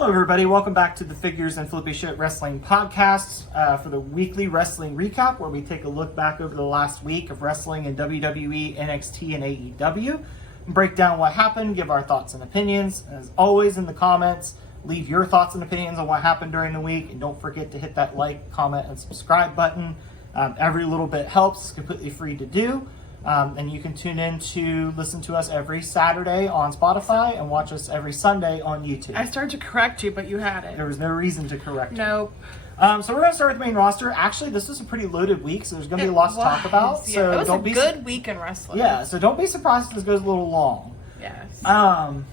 Hello everybody, welcome back to the Figures and Flippy Shit Wrestling Podcast for the weekly wrestling recap where we take a look back over the last week of wrestling in WWE, NXT, and AEW. Break down what happened, give our thoughts and opinions. As always in the comments, leave your thoughts and opinions on what happened during the week. And don't forget to hit that like, comment, and subscribe button. Every little bit helps, it's completely free to do. And you can tune in to listen to us every Saturday on Spotify and watch us every Sunday on YouTube. I started to correct you, but you had it. There was no reason to correct you. Nope. So we're going to start with the main roster. Actually, this was a pretty loaded week, so there's going to be a lot to talk about. Yeah, so it was don't a good week in wrestling. Yeah, so don't be surprised if this goes a little long. Yes.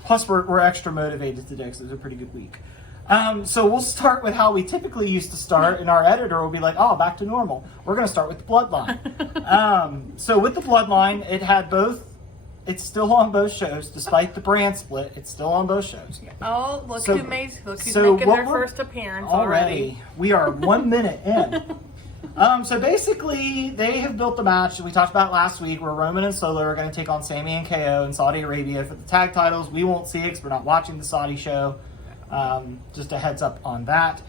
Plus, we're extra motivated today because it was a pretty good week. So we'll start with how we typically used to start, and our editor will be like, oh, back to normal. We're going to start with the Bloodline. So with the Bloodline, it had both, it's still on both shows, despite the brand split, it's still on both shows. Oh, look who's making their first appearance already. We are 1 minute in. So basically, they have built the match that we talked about last week where Roman and Solo are going to take on Sami and KO in Saudi Arabia for the tag titles. We won't see it because we're not watching the Saudi show. Just a heads up on that.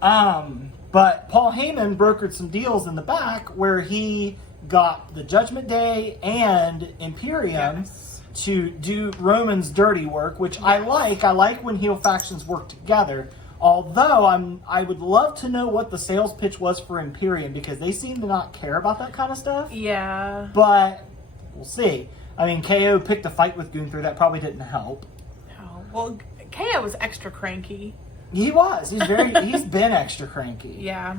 But Paul Heyman brokered some deals in the back where he got the Judgment Day and Imperium to do Roman's dirty work, which I like. I like when heel factions work together. Although I would love to know what the sales pitch was for Imperium because they seem to not care about that kind of stuff. Yeah. But we'll see. I mean, KO picked a fight with Gunther. That probably didn't help. No. Well, KO was extra cranky. He was. He's been extra cranky. Yeah.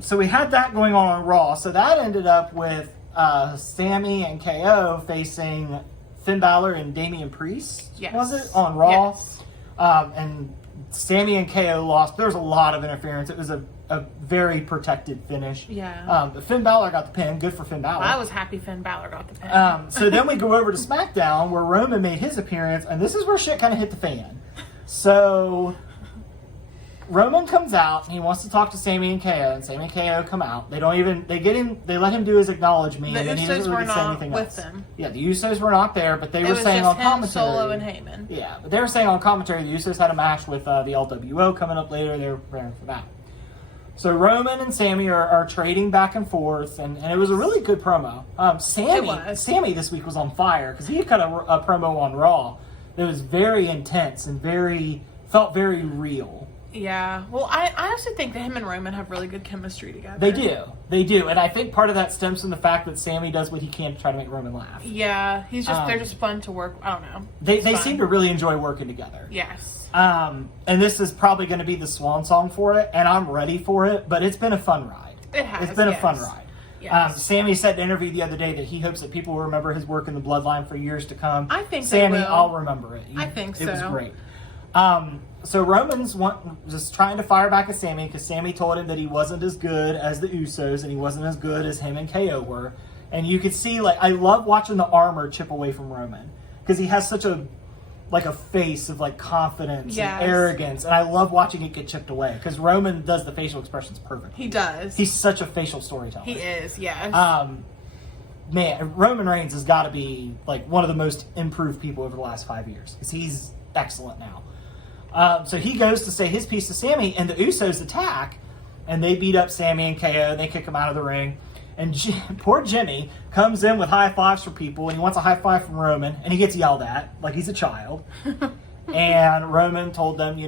So we had that going on Raw. So that ended up with Sami and KO facing Finn Balor and Damian Priest. Yes. Was it on Raw? Yes. And Sami and KO lost. There was a lot of interference. It was a very protected finish. Yeah. But Finn Balor got the pin. Good for Finn Balor. I was happy Finn Balor got the pin. So then we go over to SmackDown where Roman made his appearance, and this is where shit kind of hit the fan. So Roman comes out and he wants to talk to Sami and KO, and Sami and KO come out. They let him do his acknowledgement, and he doesn't really say anything else. Them. Yeah, the Usos were not there, but they were was saying just on commentary. Solo and Heyman. Yeah, but they were saying on commentary the Usos had a match with the LWO coming up later. They were preparing for that. So Roman and Sami are trading back and forth, and it was a really good promo. Sami this week was on fire because he cut a promo on Raw that was very intense and felt very real. Yeah. Well, I actually think that him and Roman have really good chemistry together. They do. And I think part of that stems from the fact that Sami does what he can to try to make Roman laugh. Yeah. They're just fun to work. I don't know. They seem to really enjoy working together. Yes. And this is probably going to be the swan song for it, and I'm ready for it, but it's been a fun ride. It has. It's been a fun ride. Yes. Sami said in an interview the other day that he hopes that people will remember his work in the Bloodline for years to come. I think Sami, they will. I'll remember it. I think so. It was great. So Roman's just trying to fire back at Sami because Sami told him that he wasn't as good as the Usos and he wasn't as good as him and KO were. And you could see, I love watching the armor chip away from Roman because he has such a face of confidence and arrogance, and I love watching it get chipped away because Roman does the facial expressions perfectly. He does. He's such a facial storyteller. He is, yes. Man, Roman Reigns has got to be one of the most improved people over the last 5 years because he's excellent now. So he goes to say his piece to Sami, and the Usos attack, and they beat up Sami and KO, and they kick him out of the ring. And poor Jimmy comes in with high fives for people, and he wants a high five from Roman, and he gets yelled at like he's a child. And Roman told them,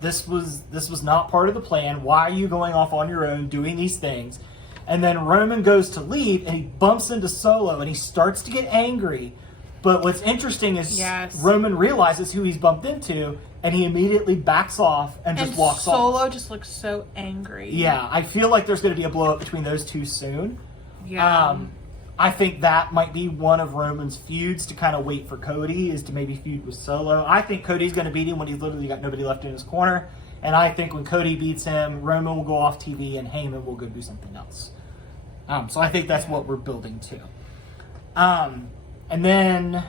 this was not part of the plan. Why are you going off on your own doing these things? And then Roman goes to leave, and he bumps into Solo, and he starts to get angry. But what's interesting is Roman realizes who he's bumped into, and he immediately backs off and just walks off. Solo just looks so angry. Yeah, I feel like there's going to be a blow-up between those two soon. Yeah. I think that might be one of Roman's feuds to kind of wait for Cody, is to maybe feud with Solo. I think Cody's going to beat him when he's literally got nobody left in his corner. And I think when Cody beats him, Roman will go off TV and Heyman will go do something else. So I think that's what we're building to. And then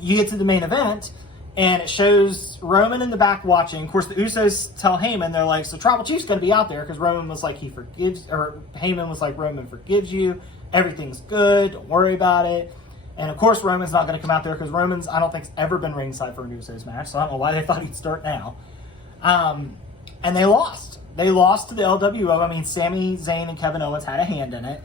you get to the main event, and it shows Roman in the back watching. Of course, the Usos tell Heyman, they're like, so Tribal Chief's going to be out there, because Roman was like, Heyman was like, Roman forgives you. Everything's good. Don't worry about it. And of course, Roman's not going to come out there because Roman's, I don't think, ever been ringside for an Usos match. So I don't know why they thought he'd start now. And they lost. They lost to the LWO. I mean, Sami Zayn and Kevin Owens had a hand in it.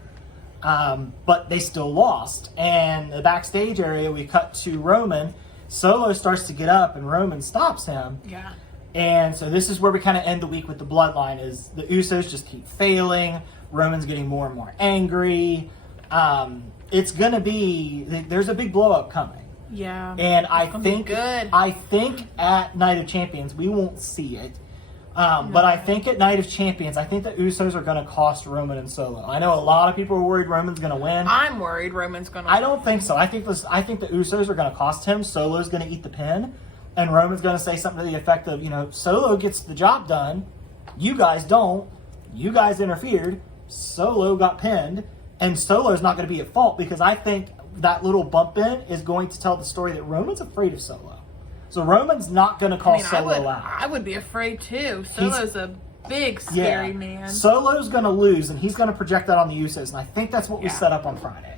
But they still lost. And the backstage area, we cut to Roman. Solo starts to get up and Roman stops him. Yeah. And so this is where we kind of end the week with the bloodline is the Usos just keep failing. Roman's getting more and more angry. It's going to be, there's a big blow up coming. Yeah. And I think at Night of Champions, we won't see it. But I think at Night of Champions, I think the Usos are going to cost Roman and Solo. I know a lot of people are worried Roman's going to win. I'm worried Roman's going to win. I don't think so. I think the Usos are going to cost him. Solo's going to eat the pin. And Roman's going to say something to the effect of, Solo gets the job done. You guys don't. You guys interfered. Solo got pinned. And Solo's not going to be at fault because I think that little bump in is going to tell the story that Roman's afraid of Solo. So Roman's not going to call Solo out. I would be afraid too. Solo's a big, scary man. Solo's going to lose, and he's going to project that on the Usos. And I think that's what we set up on Friday.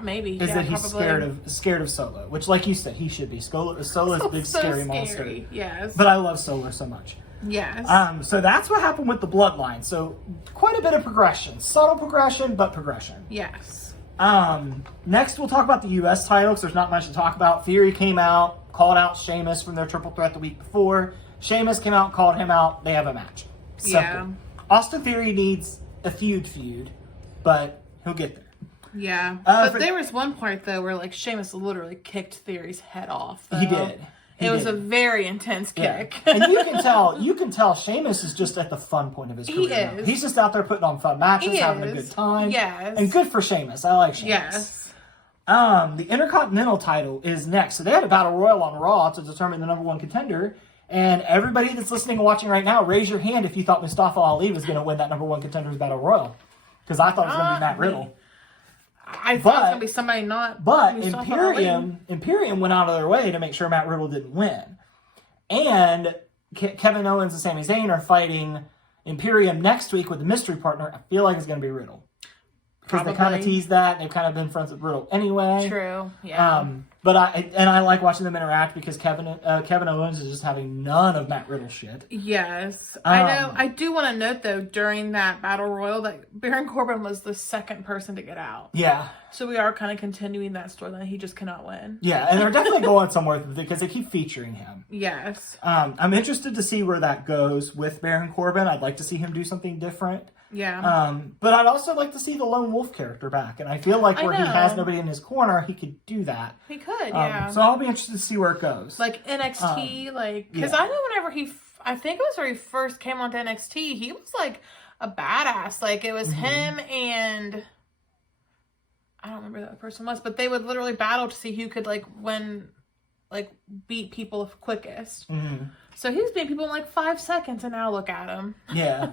Maybe. Is that he's scared of Solo, which, like you said, he should be. Solo's a big, scary monster. Yes. But I love Solo so much. Yes. So that's what happened with the bloodline. So quite a bit of progression. Subtle progression, but progression. Yes. Next, we'll talk about the U.S. title because there's not much to talk about. Theory came out, called out Sheamus from their triple threat the week before. Sheamus came out, called him out. They have a match. Simple. Yeah. Austin Theory needs a feud, but he'll get there. Yeah. But there was one part, though, where, Sheamus literally kicked Theory's head off. Though. He did. It was a very intense kick. Yeah. And you can tell Sheamus is just at the fun point of his career. He is. He's just out there putting on fun matches, having a good time. Yes. And good for Sheamus. I like Sheamus. Yes. The Intercontinental title is next. So they had a battle royal on Raw to determine the number one contender. And everybody that's listening and watching right now, raise your hand if you thought Mustafa Ali was going to win that number one contender's battle royal. Because I thought it was going to be Matt Riddle. I thought it was going to be somebody not. But Mustafa Ali. Imperium went out of their way to make sure Matt Riddle didn't win. And Kevin Owens and Sami Zayn are fighting Imperium next week with the mystery partner. I feel like it's going to be Riddle. Because they kind of teased that. And they've kind of been friends with Riddle anyway. True, yeah. But I like watching them interact because Kevin Owens is just having none of Matt Riddle shit. Yes. I know. I do want to note, though, during that Battle Royal, that Baron Corbin was the second person to get out. Yeah. So we are kind of continuing that storyline. He just cannot win. Yeah, and they're definitely going somewhere with it because they keep featuring him. Yes. I'm interested to see where that goes with Baron Corbin. I'd like to see him do something different. Yeah. But I'd also like to see the Lone Wolf character back. And I feel like where he has nobody in his corner, he could do that. He could, yeah. So I'll be interested to see where it goes. Like NXT, because I know whenever I think it was where he first came onto NXT, he was like a badass. Like it was him and I don't remember who that person was, but they would literally battle to see who could beat people quickest. Mm-hmm. So he was beating people in 5 seconds, and now look at him. Yeah.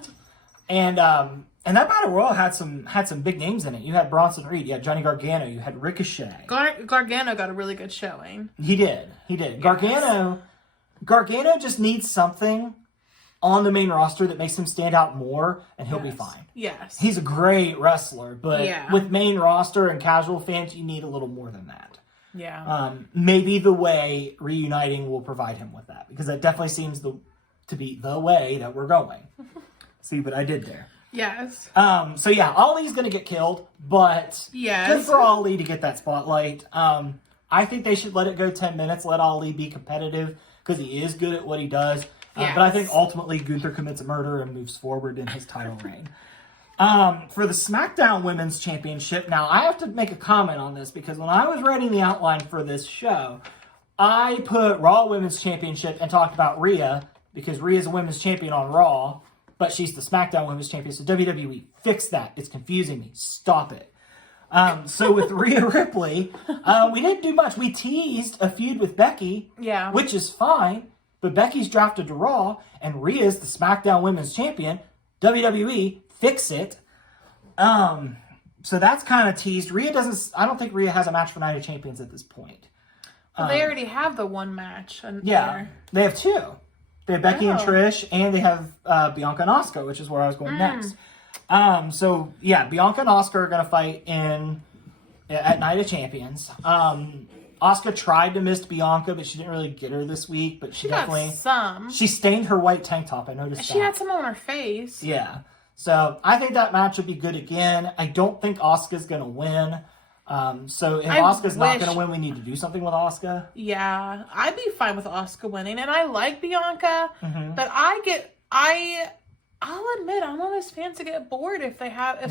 And that Battle Royal had some big names in it. You had Bronson Reed, you had Johnny Gargano, you had Ricochet. Gargano got a really good showing. He did. Yes. Gargano just needs something on the main roster that makes him stand out more, and he'll be fine. Yes. He's a great wrestler, but with main roster and casual fans, you need a little more than that. Yeah. Maybe the way reuniting will provide him with that, because that definitely seems to be the way that we're going. See what I did there? Yes. So yeah, Ali's going to get killed, but good for Ali to get that spotlight. I think they should let it go 10 minutes, let Ali be competitive, because he is good at what he does. But I think ultimately Gunther commits a murder and moves forward in his title reign. For the SmackDown Women's Championship, now I have to make a comment on this, because when I was writing the outline for this show, I put Raw Women's Championship and talked about Rhea, because Rhea's a women's champion on Raw, but she's the SmackDown Women's Champion. So WWE, fix that. It's confusing me. Stop it. So with Rhea Ripley, we didn't do much. We teased a feud with Becky, which is fine, but Becky's drafted to Raw, and Rhea's the SmackDown Women's Champion. WWE, fix it. So that's kind of teased. I don't think Rhea has a match for Night of Champions at this point. Well, they already have the one match. They have two. They have Becky and Trish, and they have Bianca and Asuka, which is where I was going next. Bianca and Asuka are going to fight in at Night of Champions. Asuka tried to miss Bianca, but she didn't really get her this week. But she definitely got some. She stained her white tank top. I noticed she had some on her face. Yeah. So I think that match would be good again. I don't think Asuka's going to win. So if Asuka's not going to win, we need to do something with Asuka. Yeah, I'd be fine with Asuka winning, and I like Bianca, but I'll admit I'm one of those fans that get bored if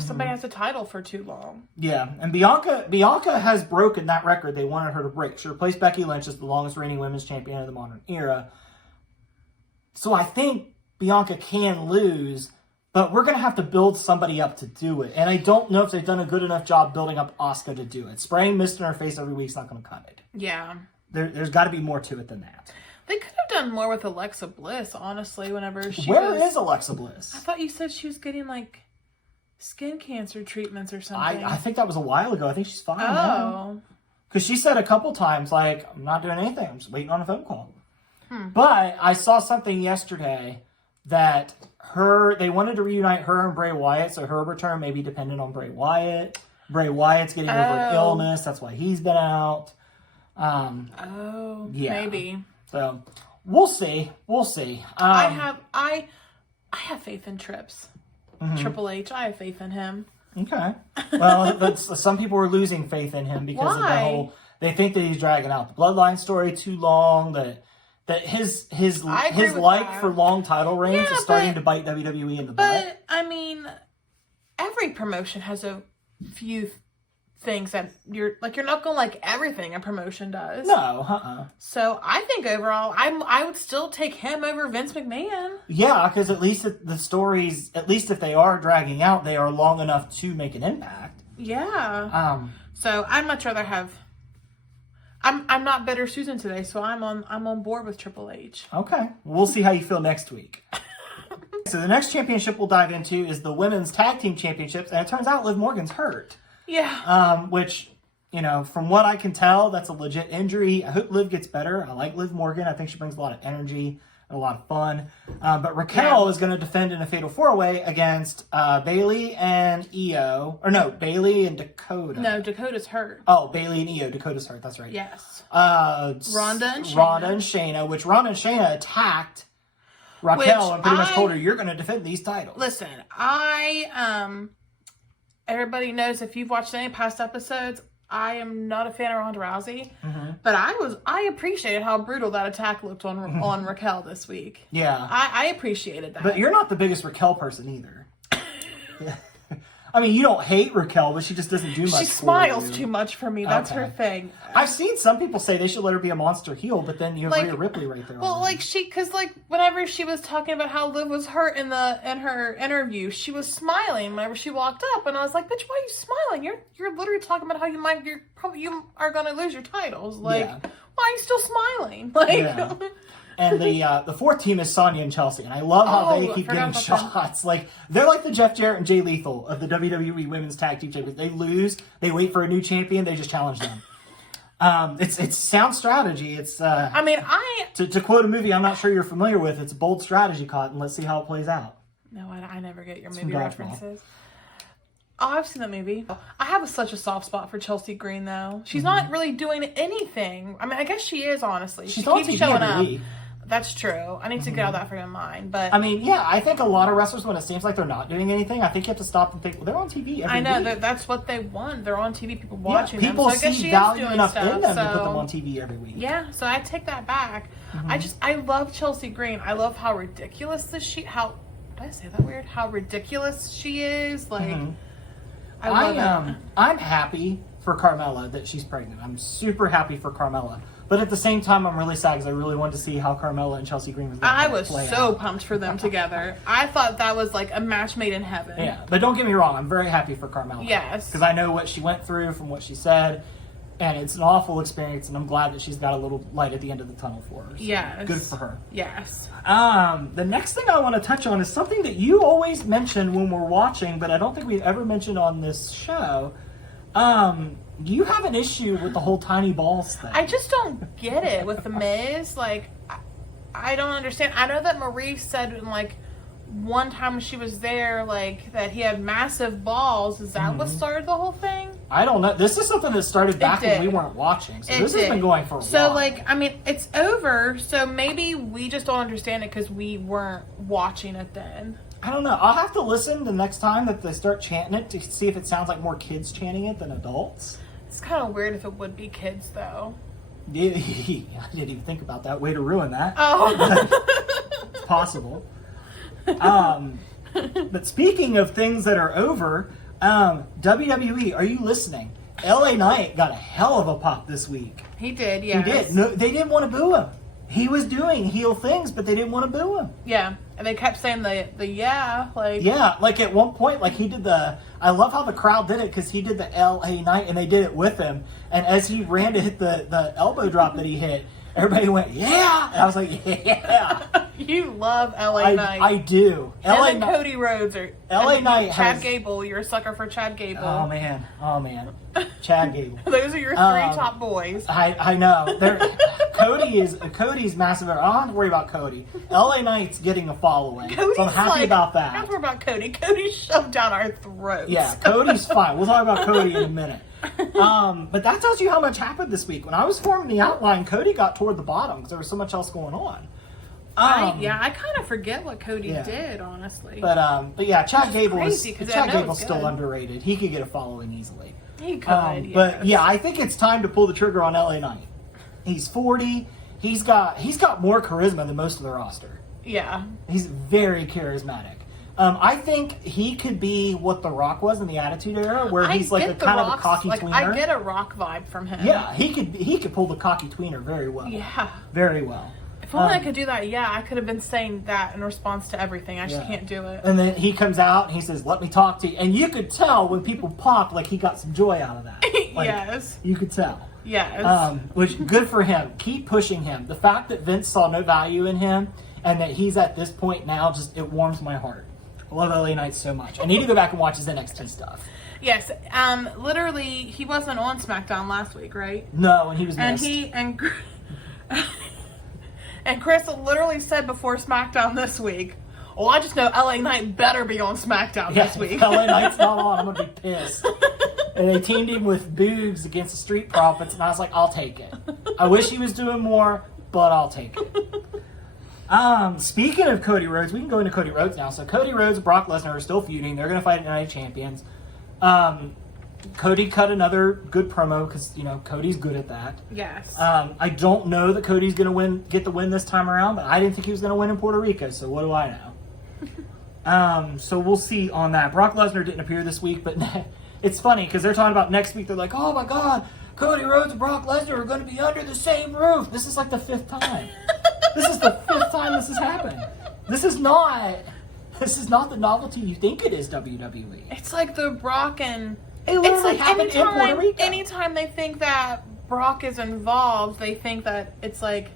somebody has a title for too long. Yeah, and Bianca has broken that record they wanted her to break. She replaced Becky Lynch as the longest reigning women's champion of the modern era. So I think Bianca can lose, but we're going to have to build somebody up to do it. And I don't know if they've done a good enough job building up Asuka to do it. Spraying mist in her face every week is not going to cut it. Yeah. There's got to be more to it than that. They could have done more with Alexa Bliss, honestly, whenever she Where is Alexa Bliss? I thought you said she was getting, like, skin cancer treatments or something. I think that was a while ago. I think she's fine now. Because she said a couple times, like, I'm not doing anything. I'm just waiting on a phone call. But I saw something yesterday that they wanted to reunite her and Bray Wyatt, so her return may be dependent on Bray Wyatt. Bray Wyatt's getting over an illness. That's why he's been out. Maybe. So we'll see. I have faith in Trips. Triple H. I have faith in him. Okay. Well, some people are losing faith in him because of the whole. They think that he's dragging out the Bloodline story too long. That his like for long title reigns is starting to bite WWE in the butt. But I mean, every promotion has a few things that you're not gonna like everything a promotion does. No, So I think overall, I would still take him over Vince McMahon. Yeah, because at least the stories, at least if they are dragging out, they are long enough to make an impact. Yeah. So I'd much rather have. I'm not bitter Susan today, so I'm on board with Triple H. Okay, we'll see how you feel next week. So the next championship we'll dive into is the women's tag team championships, and it turns out Liv Morgan's hurt. Yeah. Which, from what I can tell, that's a legit injury. I hope Liv gets better. I like Liv Morgan. I think she brings a lot of energy and a lot of fun. But Raquel is going to defend in a fatal 4-way against Bayley and Io. Or no, Bayley and Dakota. No, Dakota's hurt. Oh, Bayley and Io. Dakota's hurt. That's right. Yes. Ronda and Shayna, which Ronda and Shayna attacked Raquel and pretty much told her, you're going to defend these titles. Listen, everybody knows if you've watched any past episodes, I am not a fan of Ronda Rousey, but I appreciated how brutal that attack looked on Raquel this week. Yeah. I appreciated that. But you're not the biggest Raquel person either. Yeah. I mean, you don't hate Raquel, but she just doesn't do much. She smiles too much for me. That's her thing. I've seen some people say they should let her be a monster heel, but then you have Rhea Ripley right there. Well, because whenever she was talking about how Liv was hurt in her interview, she was smiling whenever she walked up, and I was like, "Bitch, why are you smiling? You're literally talking about how you are going to lose your titles. Why are you still smiling? And the fourth team is Sonya and Chelsea, and I love how they keep getting shots. They're like the Jeff Jarrett and Jay Lethal of the WWE Women's Tag Team Champions. They lose, they wait for a new champion, they just challenge them. It's sound strategy. It's to quote a movie I'm not sure you're familiar with. It's bold strategy, Cotton. Let's see how it plays out. No, I never get your movie references. Oh, I've seen that movie. I have such a soft spot for Chelsea Green, though. She's not really doing anything. I mean, I guess she is, honestly. She keeps showing up. That's true. I need to get all that from mind. But I think a lot of wrestlers, when it seems like they're not doing anything, I think you have to stop and think, well, they're on TV every week. That's what they want. They're on TV, people watching them. People so I guess see she value is doing enough stuff, in them to put them on TV every week. Yeah, so I take that back. I love Chelsea Green. I love how ridiculous did I say that weird? How ridiculous she is. I love it. I'm happy for Carmella that she's pregnant. I'm super happy for Carmella. But at the same time, I'm really sad because I really wanted to see how Carmella and Chelsea Green was going to play out. I was so pumped for them together. I thought that was like a match made in heaven. Yeah, but don't get me wrong. I'm very happy for Carmella. Yes. Because I know what she went through from what she said. And it's an awful experience, and I'm glad that she's got a little light at the end of the tunnel for her. So yes. Good for her. Yes. The next thing I want to touch on is something that you always mention when we're watching, but I don't think we've ever mentioned on this show. You have an issue with the whole tiny balls thing. I just don't get it with The Miz. I don't understand. I know that Maurice said in one time she was there, like, that he had massive balls. Is that what started the whole thing? I don't know. This is something that started back when we weren't watching. So this has been going for a while. So, like, I mean, it's over. So maybe we just don't understand it because we weren't watching it then. I don't know. I'll have to listen the next time that they start chanting it to see if it sounds like more kids chanting it than adults. It's kind of weird if it would be kids, though. Yeah, I didn't even think about that. Way to ruin that. Oh. It's possible. But speaking of things that are over, WWE, are you listening? LA Knight got a hell of a pop this week. He did, yeah. He did. No, they didn't want to boo him. He was doing heel things, but they didn't want to boo him. Yeah, and they kept saying the yeah, like... Yeah, like at one point, like he did I love how the crowd did it because he did the LA Knight and they did it with him. And as he ran to hit the elbow drop that he hit, everybody went, yeah! And I was like, yeah! You love LA Knight. I do. And then Cody Rhodes or LA Knight Chad Gable. You're a sucker for Chad Gable. Oh man. Chad Gable. Those are your three top boys. I know. Cody's massive. I don't have to worry about Cody. LA Knight's getting a following. So I'm happy about that. I don't have to worry about Cody. Cody's shoved down our throats. Yeah, Cody's fine. We'll talk about Cody in a minute. But that tells you how much happened this week. When I was forming the outline, Cody got toward the bottom because there was so much else going on. I kind of forget what Cody did, honestly. But yeah, Chad Gable's still still underrated. He could get a following easily. He could, But yeah, I think it's time to pull the trigger on LA Knight. He's 40. He's got more charisma than most of the roster. Yeah. He's very charismatic. I think he could be what The Rock was in the Attitude Era, where he's like a kind of a cocky tweener. I get a Rock vibe from him. Yeah, he could pull the cocky tweener very well. Yeah. Very well. If only I could do that, I could have been saying that in response to everything. I just can't do it. And then he comes out and he says, let me talk to you. And you could tell when people pop, like he got some joy out of that. Like, yes. You could tell. Yes. Which, good for him. Keep pushing him. The fact that Vince saw no value in him and that he's at this point now, just it warms my heart. I love LA Knight so much. I need to go back and watch his NXT stuff. Yes. Literally, he wasn't on SmackDown last week, right? No, and he was missed. And Chris literally said before SmackDown this week, "Oh, I just know LA Knight better be on SmackDown this week." If LA Knight's not on, I'm gonna be pissed. And they teamed him with Boogs against the Street Profits, and I was like, I'll take it. I wish he was doing more, but I'll take it. Speaking of Cody Rhodes, we can go into Cody Rhodes now. So Cody Rhodes and Brock Lesnar are still feuding. They're gonna fight at Night of Champions. Cody cut another good promo because, Cody's good at that. Yes. I don't know that Cody's going to get the win this time around, but I didn't think he was going to win in Puerto Rico, so what do I know? So we'll see on that. Brock Lesnar didn't appear this week, but it's funny because they're talking about next week. They're like, oh my God, Cody Rhodes and Brock Lesnar are going to be under the same roof. This is like the 5th time. This is the 5th time this has happened. This is not the novelty you think it is, WWE. It's like the Brock and... It's like anytime they think that Brock is involved, they think that it's like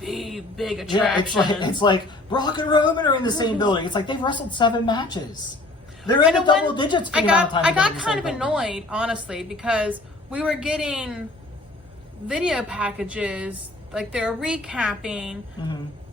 the big attraction. Yeah, it's like Brock and Roman are in the same building. It's like they've wrestled 7 matches. They're in the double digits for the amount of time. I got kind of annoyed, honestly, because we were getting video packages, like they're recapping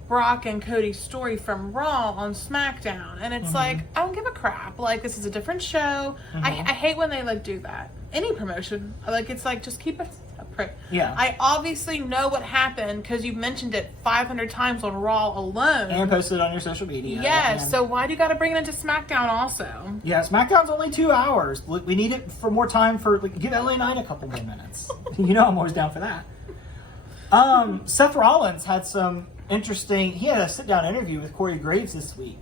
Brock and Cody's story from Raw on SmackDown, and it's like, I don't give a crap. Like, this is a different show. I hate when they do that. Any promotion, it's like, just keep it separate. Yeah. I obviously know what happened because you've mentioned it 500 times on Raw alone and posted it on your social media. Yes. So why do you got to bring it into SmackDown also? Yeah, SmackDown's only 2 hours. We need it for more time give LA Knight a couple more minutes. I'm always down for that. Seth Rollins had some interesting. He had a sit-down interview with Corey Graves this week,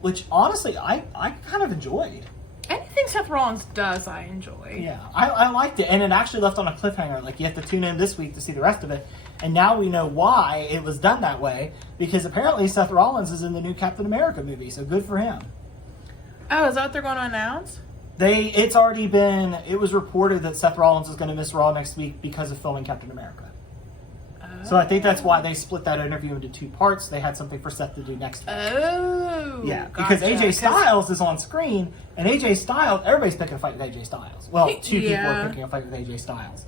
which honestly I kind of enjoyed. Anything Seth Rollins does, I enjoy. Yeah, I liked it, and it actually left on a cliffhanger. Like, you have to tune in this week to see the rest of it, and now we know why it was done that way, because apparently Seth Rollins is in the new Captain America movie, so good for him. Oh, is that what they're going to announce? It was reported that Seth Rollins is going to miss Raw next week because of filming Captain America. So I think that's why they split that interview into 2 parts. They had something for Seth to do next week. Oh, yeah, because AJ Styles is on screen, and AJ Styles, everybody's picking a fight with AJ Styles. Well, 2 people are picking a fight with AJ Styles.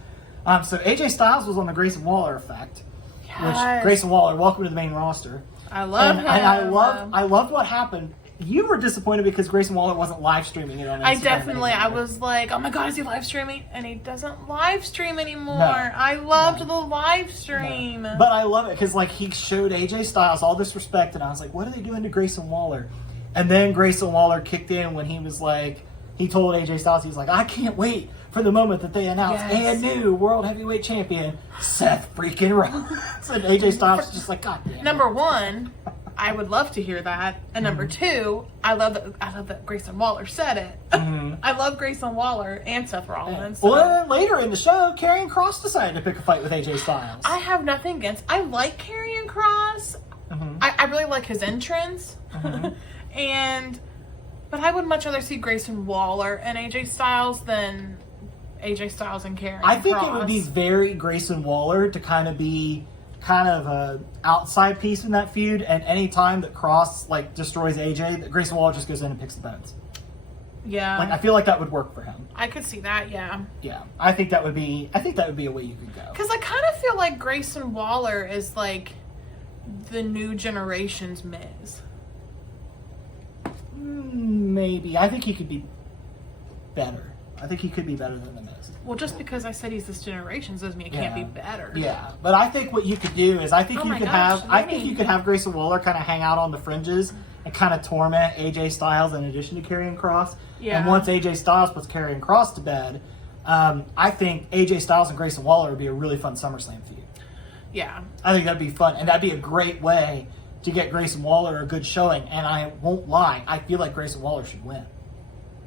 So AJ Styles was on the Grayson Waller effect, which Grayson Waller, welcome to the main roster. I love him. And I loved what happened. You were disappointed because Grayson Waller wasn't live streaming it on Instagram. I was like, oh my God, is he live streaming? And he doesn't live stream anymore. No. I loved the live stream. No. But I love it because like he showed AJ Styles all this respect, and I was like, what are they doing to Grayson Waller? And then Grayson Waller kicked in when he was like, he told AJ Styles, he's like, I can't wait for the moment that they announce a new World Heavyweight Champion, Seth freaking Rollins. And AJ Styles was just like, God damn. Number one, I would love to hear that. And number two, I love that Grayson Waller said it. I love Grayson Waller and Seth Rollins. So. Well, then later in the show, Karrion Kross decided to pick a fight with AJ Styles. I have nothing against. I like Karrion Kross. I really like his entrance. But I would much rather see Grayson Waller and AJ Styles than AJ Styles and Karrion Kross. I think it would be very Grayson Waller to kind of be a outside piece in that feud, and any time that Kross like destroys AJ, that Grayson Waller just goes in and picks the bones. Yeah. Like I feel like that would work for him. I could see that, yeah. Yeah. I think that would be a way you could go. Because I kind of feel like Grayson Waller is like the new generation's Miz. Maybe. I think he could be better. I think he could be better than the Miz. Well, just because I said he's this generation doesn't mean it can't be better. Yeah, but I think what you could do is I think you could have Grayson Waller kind of hang out on the fringes and kind of torment AJ Styles in addition to Karrion Kross. Yeah. And once AJ Styles puts Karrion Kross to bed, I think AJ Styles and Grayson Waller would be a really fun SummerSlam feud. Yeah. I think that'd be fun, and that'd be a great way to get Grayson Waller a good showing. And I won't lie, I feel like Grayson Waller should win.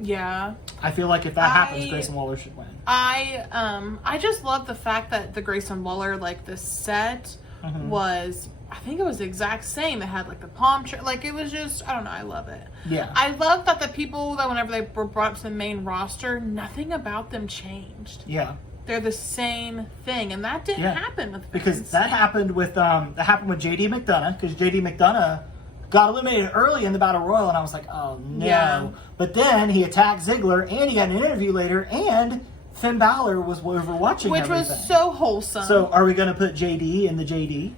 Yeah. I feel like if that happens, Grayson Waller should win. I just love the fact that the Grayson Waller, like, the set was, I think it was the exact same. It had, like, the palm tree. Like, it was just, I don't know, I love it. Yeah. I love that the people that whenever they were brought up to the main roster, nothing about them changed. Yeah. They're the same thing, and that didn't happen with Vince. Because that happened with JD McDonough, because JD McDonough got eliminated early in the Battle Royal, and I was like, oh no. Yeah. But then he attacked Ziggler, and he got an interview later, and Finn Balor was overwatching Which everything. was so wholesome. So are we going to put JD in the JD?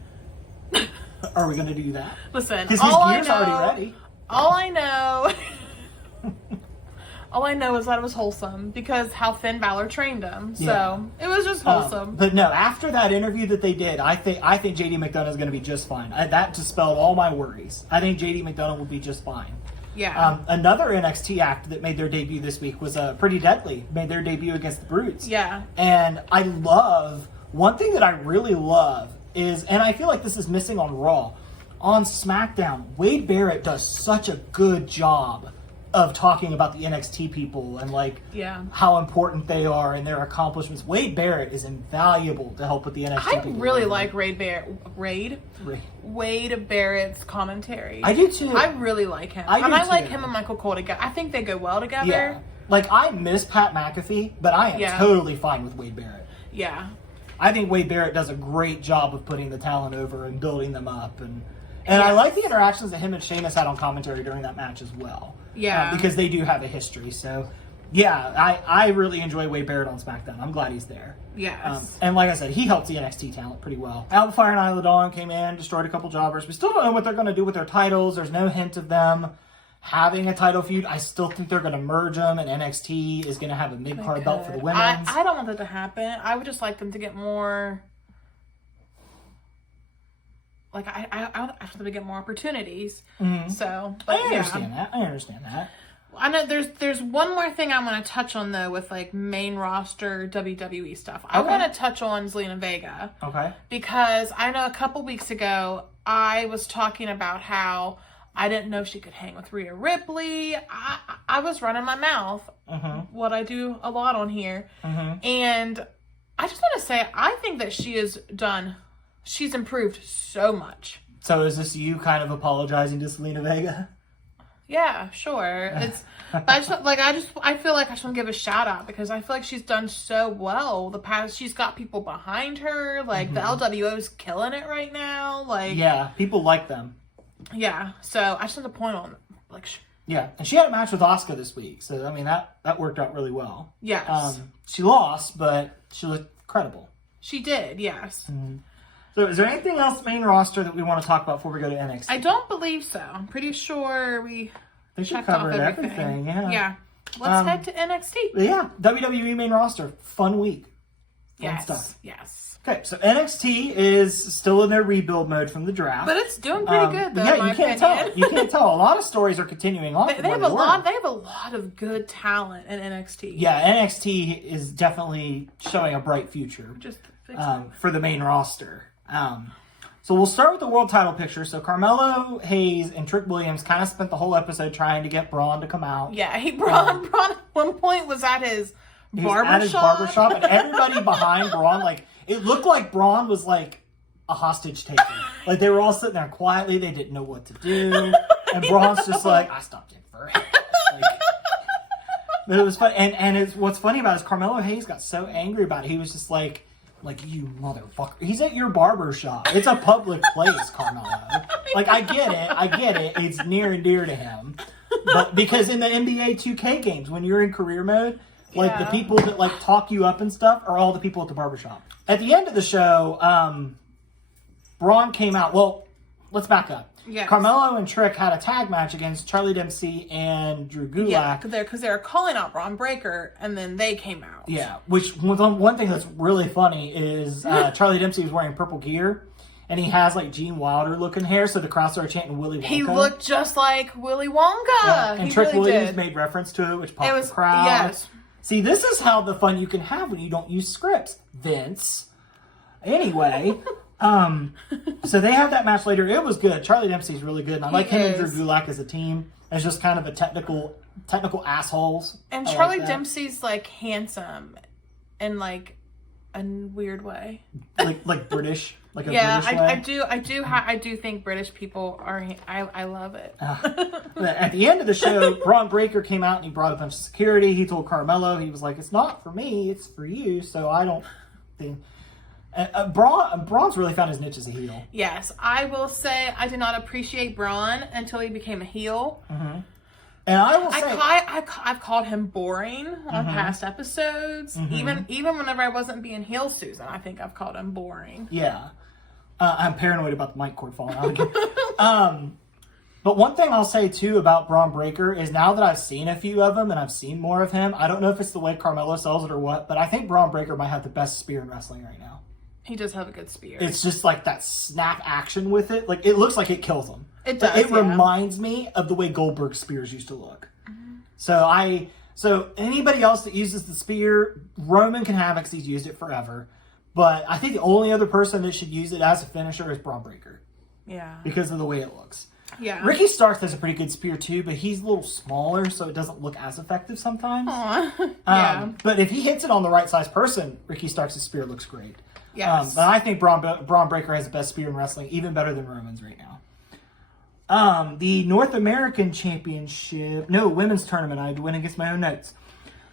Are we going to do that? Listen, because his gear's already ready. All I know is that it was wholesome because how Finn Balor trained him. So it was just wholesome. But no, after that interview that they did, I think JD McDonough is going to be just fine. That dispelled all my worries. I think JD McDonough will be just fine. Yeah. Another NXT act that made their debut this week was Pretty Deadly. Made their debut against the Brutes. Yeah. And one thing that I really love is, and I feel like this is missing on Raw, on SmackDown, Wade Barrett does such a good job of talking about the NXT people and how important they are and their accomplishments. Wade Barrett is invaluable to help with the NXT people. I really like Wade Barrett's commentary. I do too. I really like him. I like him and Michael Cole together. I think they go well together. Yeah. Like, I miss Pat McAfee, but I am totally fine with Wade Barrett. Yeah. I think Wade Barrett does a great job of putting the talent over and building them up. And I like the interactions that him and Sheamus had on commentary during that match as well. Yeah. Because they do have a history. So, yeah, I really enjoy Wade Barrett on SmackDown. I'm glad he's there. Yes. And like I said, he helps the NXT talent pretty well. Alpha Fire and Isla Dawn came in, destroyed a couple jobbers. We still don't know what they're going to do with their titles. There's no hint of them having a title feud. I still think they're going to merge them, and NXT is going to have a mid-card belt for the women's. I don't want that to happen. I would just like them to get more... Like, I want them to get more opportunities. Mm-hmm. So, but I understand that. I know there's one more thing I want to touch on, though, with, like, main roster WWE stuff. I want to touch on Zelina Vega. Okay. Because I know a couple weeks ago, I was talking about how I didn't know she could hang with Rhea Ripley. I was running my mouth, what I do a lot on here. And I just want to say, I think that she's improved so much. So is this you kind of apologizing to Zelina Vega? Yeah, sure. I feel like I just want to give a shout out because I feel like she's done so well. She's got people behind her. Like, the LWO is killing it right now. Like, yeah, people like them. Yeah, so I just want to point on, like... Yeah, and she had a match with Asuka this week, so, I mean, that worked out really well. Yes. She lost, but she looked credible. She did, yes. So is there anything else main roster that we want to talk about before we go to NXT? I don't believe so. I'm pretty sure we checked off covered everything. Yeah. Let's head to NXT. Yeah, WWE main roster. Fun week. Fun stuff. Yes. Okay, so NXT is still in their rebuild mode from the draft. But it's doing pretty good, though, yeah, in my you can't opinion. tell. You can't tell. A lot of stories are continuing on. They have a lot of good talent in NXT. Yeah, NXT is definitely showing a bright future for the main roster. So we'll start with the world title picture. So Carmelo Hayes and Trick Williams kind of spent the whole episode trying to get Braun to come out. Yeah, Braun at one point was at his barbershop, and everybody behind Braun, like, it looked like Braun was like a hostage taker. Like, they were all sitting there quietly, they didn't know what to do, and Braun's just like, I stopped in for it. But it was fun, and what's funny about it is Carmelo Hayes got so angry about it. He was just like, you motherfucker. He's at your barber shop. It's a public place, Carmelo. Like, I get it. It's near and dear to him. But because in the NBA 2K games, when you're in career mode, like, the people that, like, talk you up and stuff are all the people at the barbershop. At the end of the show, Braun came out. Well, let's back up. Yes. Carmelo and Trick had a tag match against Charlie Dempsey and Drew Gulak. Yeah, because they were calling out Braun Breaker, and then they came out. Yeah, which one thing that's really funny is Charlie Dempsey was wearing purple gear, and he has like Gene Wilder looking hair, so the crowd started chanting Willy Wonka. He looked just like Willy Wonka. Yeah. And Trick really Williams did. made reference to it, which popped the crowd. Yes. See, this is how the fun you can have when you don't use scripts, Vince. Anyway, so they had that match later. It was good. Charlie Dempsey's really good, and I like him and Drew Gulak as a team. As just kind of a technical assholes. And Charlie Dempsey's like handsome in like a weird way. Like British. Like a British way. I do think British people are. I love it. At the end of the show, Braun Breaker came out and he brought a bunch of security. He told Carmelo, he was like, "It's not for me, it's for you." So I don't think. Braun's really found his niche as a heel. Yes, I will say I did not appreciate Braun until he became a heel. Mm-hmm. And I will say, I've called him boring on past episodes. Even whenever I wasn't being heel Susan, I think I've called him boring. Yeah. I'm paranoid about the mic cord falling out again. But one thing I'll say, too, about Braun Breaker is now that I've seen a few of them and I've seen more of him, I don't know if it's the way Carmelo sells it or what, but I think Braun Breaker might have the best spear in wrestling right now. He does have a good spear. It's just like that snap action with it. Like, it looks like it kills him. It does, It reminds me of the way Goldberg's spears used to look. Mm-hmm. So anybody else that uses the spear, Roman can have it because he's used it forever. But I think the only other person that should use it as a finisher is Braun Breaker. Yeah. Because of the way it looks. Yeah. Ricky Starks has a pretty good spear too, but he's a little smaller, so it doesn't look as effective sometimes. Yeah. But if he hits it on the right size person, Ricky Starks' spear looks great. Yes. But I think Braun Breaker has the best spear in wrestling, even better than Roman's right now. The North American Championship, women's tournament. I had to win against my own notes.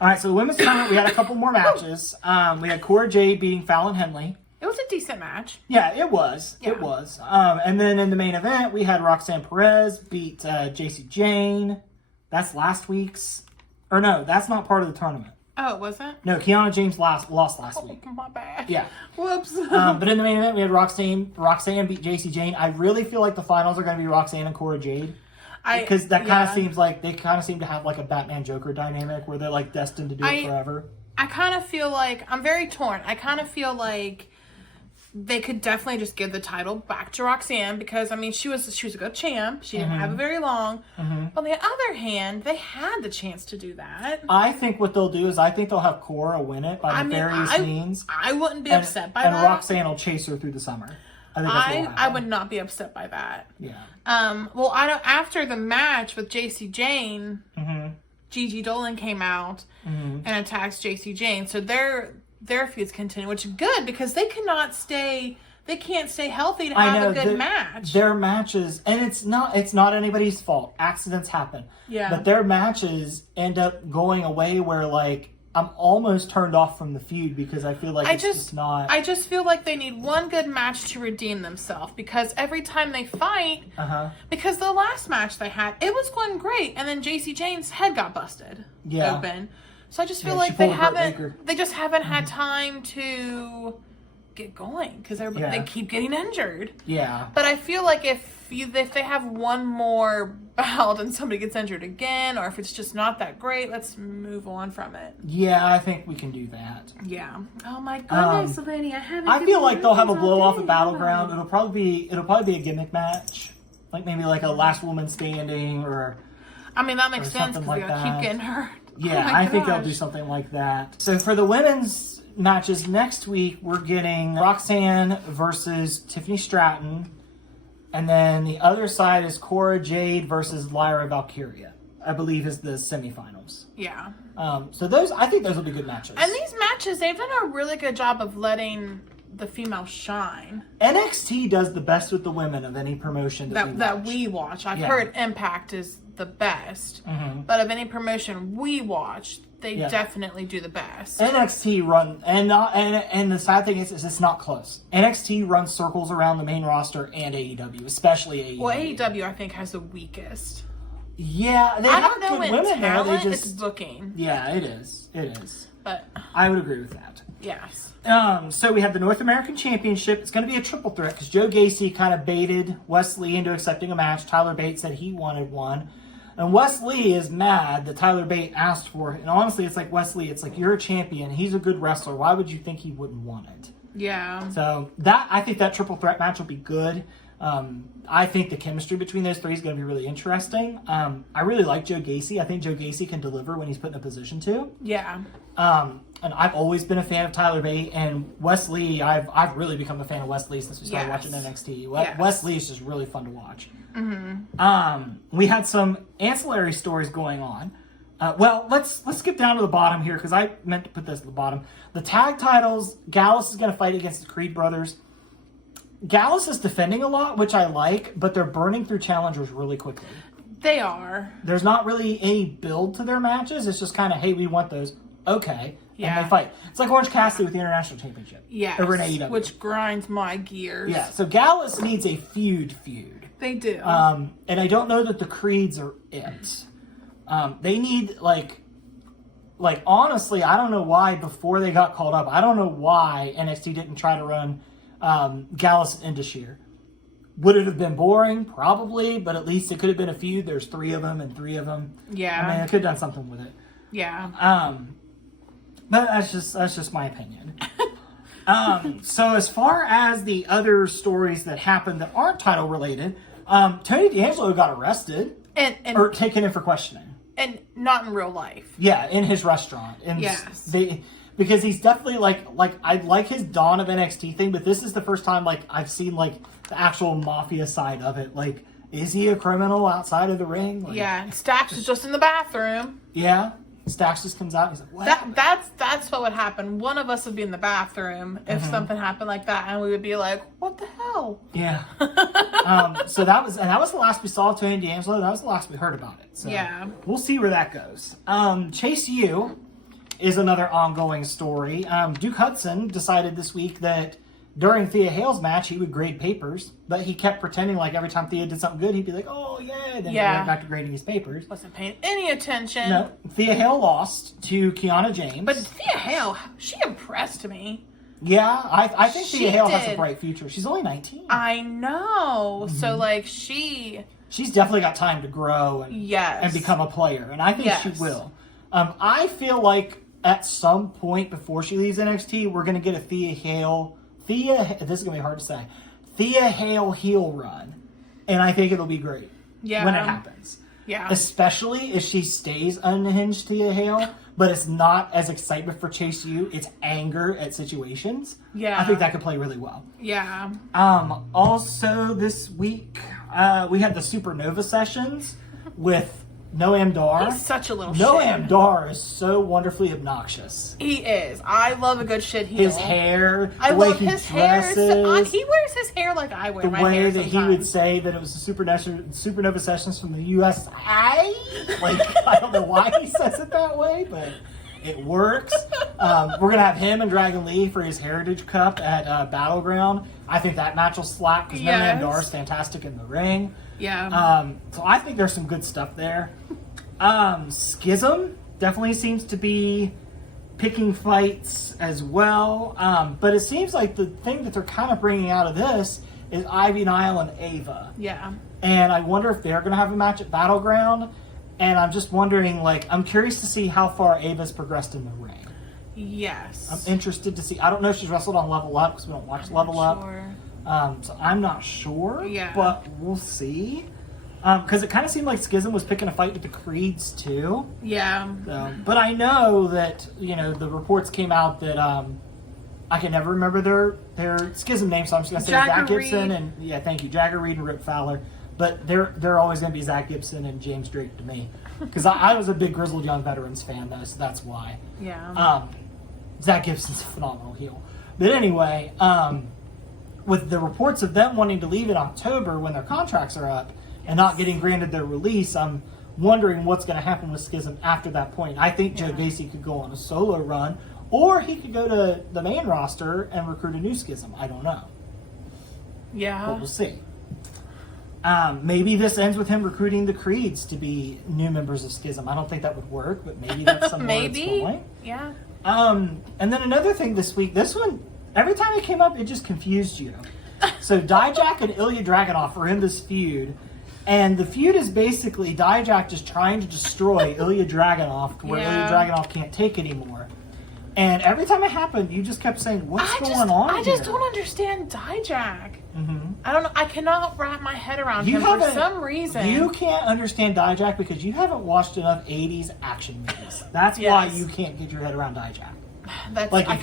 All right, so the women's tournament, we had a couple more matches. We had Cora Jade beating Fallon Henley. It was a decent match. Yeah, it was. Yeah. It was. And then in the main event, we had Roxanne Perez beat JC Jane. That's last week's. Or no, that's not part of the tournament. Oh, it wasn't? No, Kiana James lost last week. My bad. Yeah. Whoops. But in the main event, we had Roxanne beat JC Jane. I really feel like the finals are going to be Roxanne and Cora Jade. Because that kind of seems like they kind of seem to have like a Batman Joker dynamic where they're like destined to do it forever. I kind of feel like I'm very torn. I kind of feel like they could definitely just give the title back to Roxanne because I mean she was a good champ. She didn't have it very long. On the other hand, they had the chance to do that. I think what they'll do is I think they'll have Cora win it by various means. I wouldn't be upset by that. And Roxanne will chase her through the summer. I think that's what will happen. I would not be upset by that. Yeah. Well, after the match with JC Jane, Gigi Dolan came out and attacks JC Jane. So their feuds continue, which is good because they can't stay healthy to have a good match. Their matches, and it's not anybody's fault. Accidents happen. Yeah. But their matches end up going away where like I'm almost turned off from the feud because I feel like it's just not. I just feel like they need one good match to redeem themselves because every time they fight, because the last match they had, it was going great, and then JC Jane's head got busted open. So I just feel like they just haven't had time to get going because they Yeah. keep getting injured. Yeah. But I feel like if they have one more bout and somebody gets injured again, or if it's just not that great, let's move on from it. Yeah, I think we can do that. Yeah. Oh my goodness, Lenny, I feel like they'll have a blow off at Battleground. It'll probably be a gimmick match, like maybe like a last woman standing, or I mean that makes sense because like they keep getting hurt. Yeah, Oh my I think they'll gosh. do something like that. So for the women's matches next week, we're getting Roxanne versus Tiffany Stratton. And then the other side is Cora Jade versus Lyra Valkyria, I believe is the semifinals. Yeah. So I think those will be good matches. And these matches, they've done a really good job of letting the female shine. NXT does the best with the women of any promotion that we watch. I've heard Impact is the best, but of any promotion we watch, they definitely do the best. NXT run and the sad thing is it's not close. NXT runs circles around the main roster and AEW, especially AEW. Well, AEW I think has the weakest. Yeah, they I have don't know good in women there. talent, They just it's booking. Yeah, it is. It is. But I would agree with that. yes. So we have the North American Championship. It's going to be a triple threat because Joe Gacy kind of baited Wes Lee into accepting a match. Tyler Bate said he wanted one. And Wes Lee is mad that Tyler Bate asked for it. And honestly, it's like, Wes Lee, it's like, you're a champion. He's a good wrestler. Why would you think he wouldn't want it? Yeah. So I think that triple threat match will be good. I think the chemistry between those three is going to be really interesting. I really like Joe Gacy. I think Joe Gacy can deliver when he's put in a position to. Yeah. And I've always been a fan of Tyler Bate and Wes Lee. I've really become a fan of Wes Lee since we started watching NXT. Wes Lee is just really fun to watch. We had some ancillary stories going on. Well, let's skip down to the bottom here because I meant to put this at the bottom. The tag titles, Gallus is going to fight against the Creed brothers. Gallus is defending a lot, which I like, but they're burning through challengers really quickly. They are. There's not really any build to their matches. It's just kind of, hey, we want those. Okay. Yeah. And they fight. It's like Orange Cassidy with the International Championship. Yes. Over in AEW. Which grinds my gears. Yeah. So Gallus needs a feud. They do. And I don't know that the Creeds are it. They need, like honestly, I don't know why before they got called up, I don't know why NXT didn't try to run Gallus and Indashir. Would it have been boring? Probably, but at least it could have been a feud. There's three of them. Yeah. I mean, I could have done something with it. Yeah. But that's just my opinion. So as far as the other stories that happened that aren't title related, Tony D'Angelo got arrested or taken in for questioning. And not in real life. Yeah, in his restaurant. And yes. Because he's definitely like I like his Dawn of NXT thing, but this is the first time like I've seen like the actual mafia side of it. Like, is he a criminal outside of the ring? Like, yeah, and Stax is just in the bathroom. Yeah. Stax just comes out and he's like, what? That's what would happen. One of us would be in the bathroom if something happened like that, and we would be like, what the hell? Yeah. So that was the last we saw of Tony D'Angelo. That was the last we heard about it. So yeah. We'll see where that goes. Chase U is another ongoing story. Duke Hudson decided this week that during Thea Hale's match, he would grade papers, but he kept pretending like every time Thea did something good, he'd be like, oh, yeah. Then he went back to grading his papers. Wasn't paying any attention. No. Thea Hale lost to Kiana James. But Thea Hale, she impressed me. Yeah, I think Thea Hale has a bright future. She's only 19. I know. So, like, she's definitely got time to grow and become a player, and I think she will. I feel like at some point before she leaves NXT, we're going to get a Thea Hale. This is going to be hard to say. Thea Hale heel run. And I think it'll be great when it happens. Yeah. Especially if she stays unhinged Thea Hale, but it's not as excitement for Chase U. It's anger at situations. Yeah. I think that could play really well. Yeah. Also this week, we had the Supernova sessions with Noam Dar. He's such a little Noam Dar is so wonderfully obnoxious. He is. I love a good shit heel. His hair, I the way love he his dresses, hair. He wears his hair like I wear my hair. The way that sometimes. he would say that it was the Supernova sessions from the USA. Like, I don't know why he says it that way, but it works. We're going to have him and Dragon Lee for his Heritage Cup at Battleground. I think that match will slap because Noam Dar is fantastic in the ring. Yeah. So I think there's some good stuff there. Schism definitely seems to be picking fights as well. But it seems like the thing that they're kind of bringing out of this is Ivy Nile and Ava. Yeah. And I wonder if they're going to have a match at Battleground. And I'm just wondering, like, I'm curious to see how far Ava's progressed in the ring. Yes. I'm interested to see. I don't know if she's wrestled on Level Up because we don't watch Level Up. So I'm not sure. Yeah. But we'll see. Because it kind of seemed like Schism was picking a fight with the Creeds too. Yeah. But I know that, the reports came out that I can never remember their Schism names, so I'm just going to say Zach Gibson and, thank you, Jagger Reed and Rip Fowler. But they're always going to be Zach Gibson and James Drake to me. Because I was a big Grizzled Young Veterans fan, though, so that's why. Yeah. Zach Gibson's a phenomenal heel. But anyway, with the reports of them wanting to leave in October when their contracts are up and not getting granted their release, I'm wondering what's going to happen with Schism after that point. I think Joe Gacy could go on a solo run, or he could go to the main roster and recruit a new Schism. I don't know. Yeah. But we'll see. Maybe this ends with him recruiting the Creeds to be new members of Schism. I don't think that would work, but maybe that's somewhere it's going. Yeah. And then another thing this week, this one, every time it came up, it just confused you. So Dijak and Ilya Dragunov are in this feud, and the feud is basically Dijak just trying to destroy Ilya Dragunov to where Ilya Dragunov can't take anymore. And every time it happened, you just kept saying, what's going on I just don't understand Dijak. Mm-hmm. I don't know. I cannot wrap my head around him for some reason. You can't understand Dijak because you haven't watched enough 80s action movies. That's why you can't get your head around Dijak.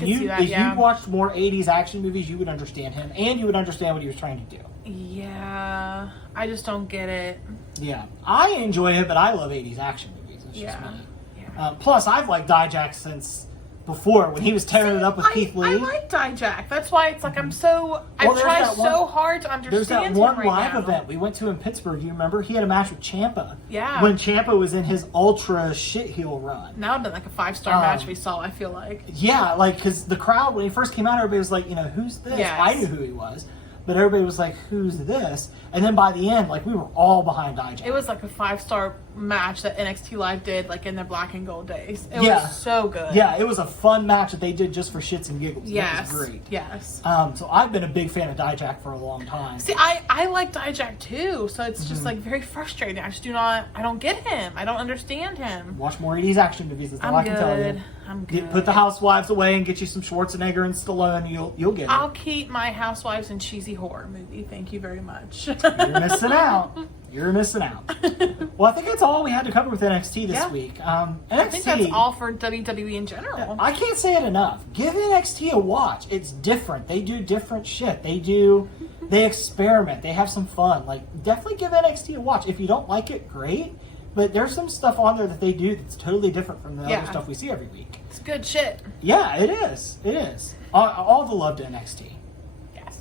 If you watched more 80s action movies, you would understand him, and you would understand what he was trying to do. Yeah. I just don't get it. Yeah. I enjoy it, but I love 80s action movies. It's just me. Yeah. Plus, I've liked Dijak since before, when he was tearing it up with Keith Lee. I like Dijak. That's why it's like I try so hard to understand There's that him one right live now. event we went to in Pittsburgh. You remember? He had a match with Ciampa. Yeah. When Ciampa was in his ultra shit heel run. That would have been like a 5-star match we saw, I feel like. Yeah, because the crowd, when he first came out, everybody was like, who's this? Yes. I knew who he was. But everybody was like, who's this? And then by the end, we were all behind Dijak. It was like a 5-star match that NXT Live did, in their black and gold days. It was so good. Yeah, it was a fun match that they did just for shits and giggles. Yes. It was great. Yes. So I've been a big fan of Dijak for a long time. See, I like Dijak too, so it's just very frustrating. I don't get him. I don't understand him. Watch more 80s action movies, that's all I can tell you. I'm good. Put the Housewives away and get you some Schwarzenegger and Stallone, you'll get it. I'll keep my Housewives and cheesy horror movie. Thank you very much. You're missing out. You're missing out. Well, I think that's all we had to cover with NXT this week. NXT, I think that's all for WWE in general. I can't say it enough. Give NXT a watch. It's different. They do different shit. They experiment. They have some fun. Definitely give NXT a watch. If you don't like it, great. But there's some stuff on there that they do that's totally different from the other stuff we see every week. It's good shit. Yeah, it is. It is. All the love to NXT. Yes.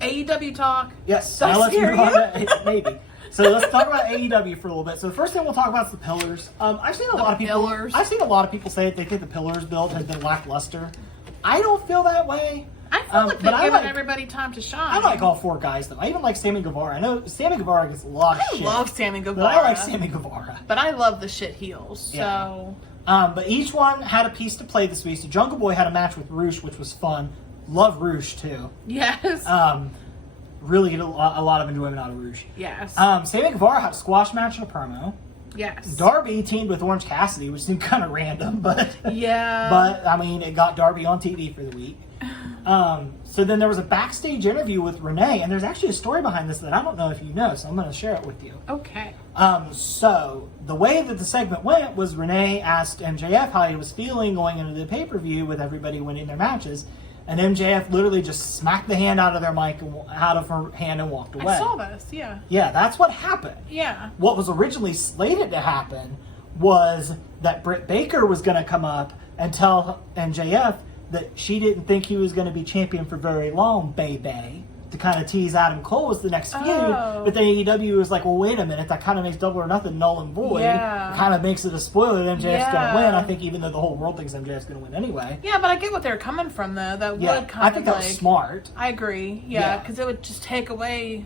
AEW talk. Yes. Does that scare you? Maybe. So let's talk about AEW for a little bit. So the first thing we'll talk about is the pillars. I've seen a lot of people say they think the pillars build has been lackluster. I don't feel that way. I feel like they've given everybody time to shine. I like all 4 guys, though. I even like Sammy Guevara. I know Sammy Guevara gets a lot of shit. I love Sammy Guevara. But I like Sammy Guevara. But I love the shit heels, so... But each one had a piece to play this week. So Jungle Boy had a match with Roosh, which was fun. Love Roosh, too. Yes. Really get a lot of enjoyment out of Roosh. Yes. Sammy Guevara had a squash match and a promo. Yes. Darby teamed with Orange Cassidy, which seemed kind of random, but... Yeah. But, it got Darby on TV for the week. So then there was a backstage interview with Renee, and there's actually a story behind this that I don't know if you know, so I'm going to share it with you. Okay. So the way that the segment went was Renee asked MJF how he was feeling going into the pay-per-view with everybody winning their matches, and MJF literally just smacked the hand out of their mic, out of her hand, and walked away. I saw this, yeah. Yeah, that's what happened. Yeah. What was originally slated to happen was that Britt Baker was going to come up and tell MJF that she didn't think he was going to be champion for very long, baby, to kind of tease Adam Cole was the next feud. But then AEW was like, well, wait a minute, that kind of makes Double or Nothing null and void. Yeah. It kind of makes it a spoiler that MJF's going to win. I think even though the whole world thinks MJF's going to win anyway. Yeah, but I get what they're coming from, though. That would kind of I think that was smart. I agree. Yeah, because it would just take away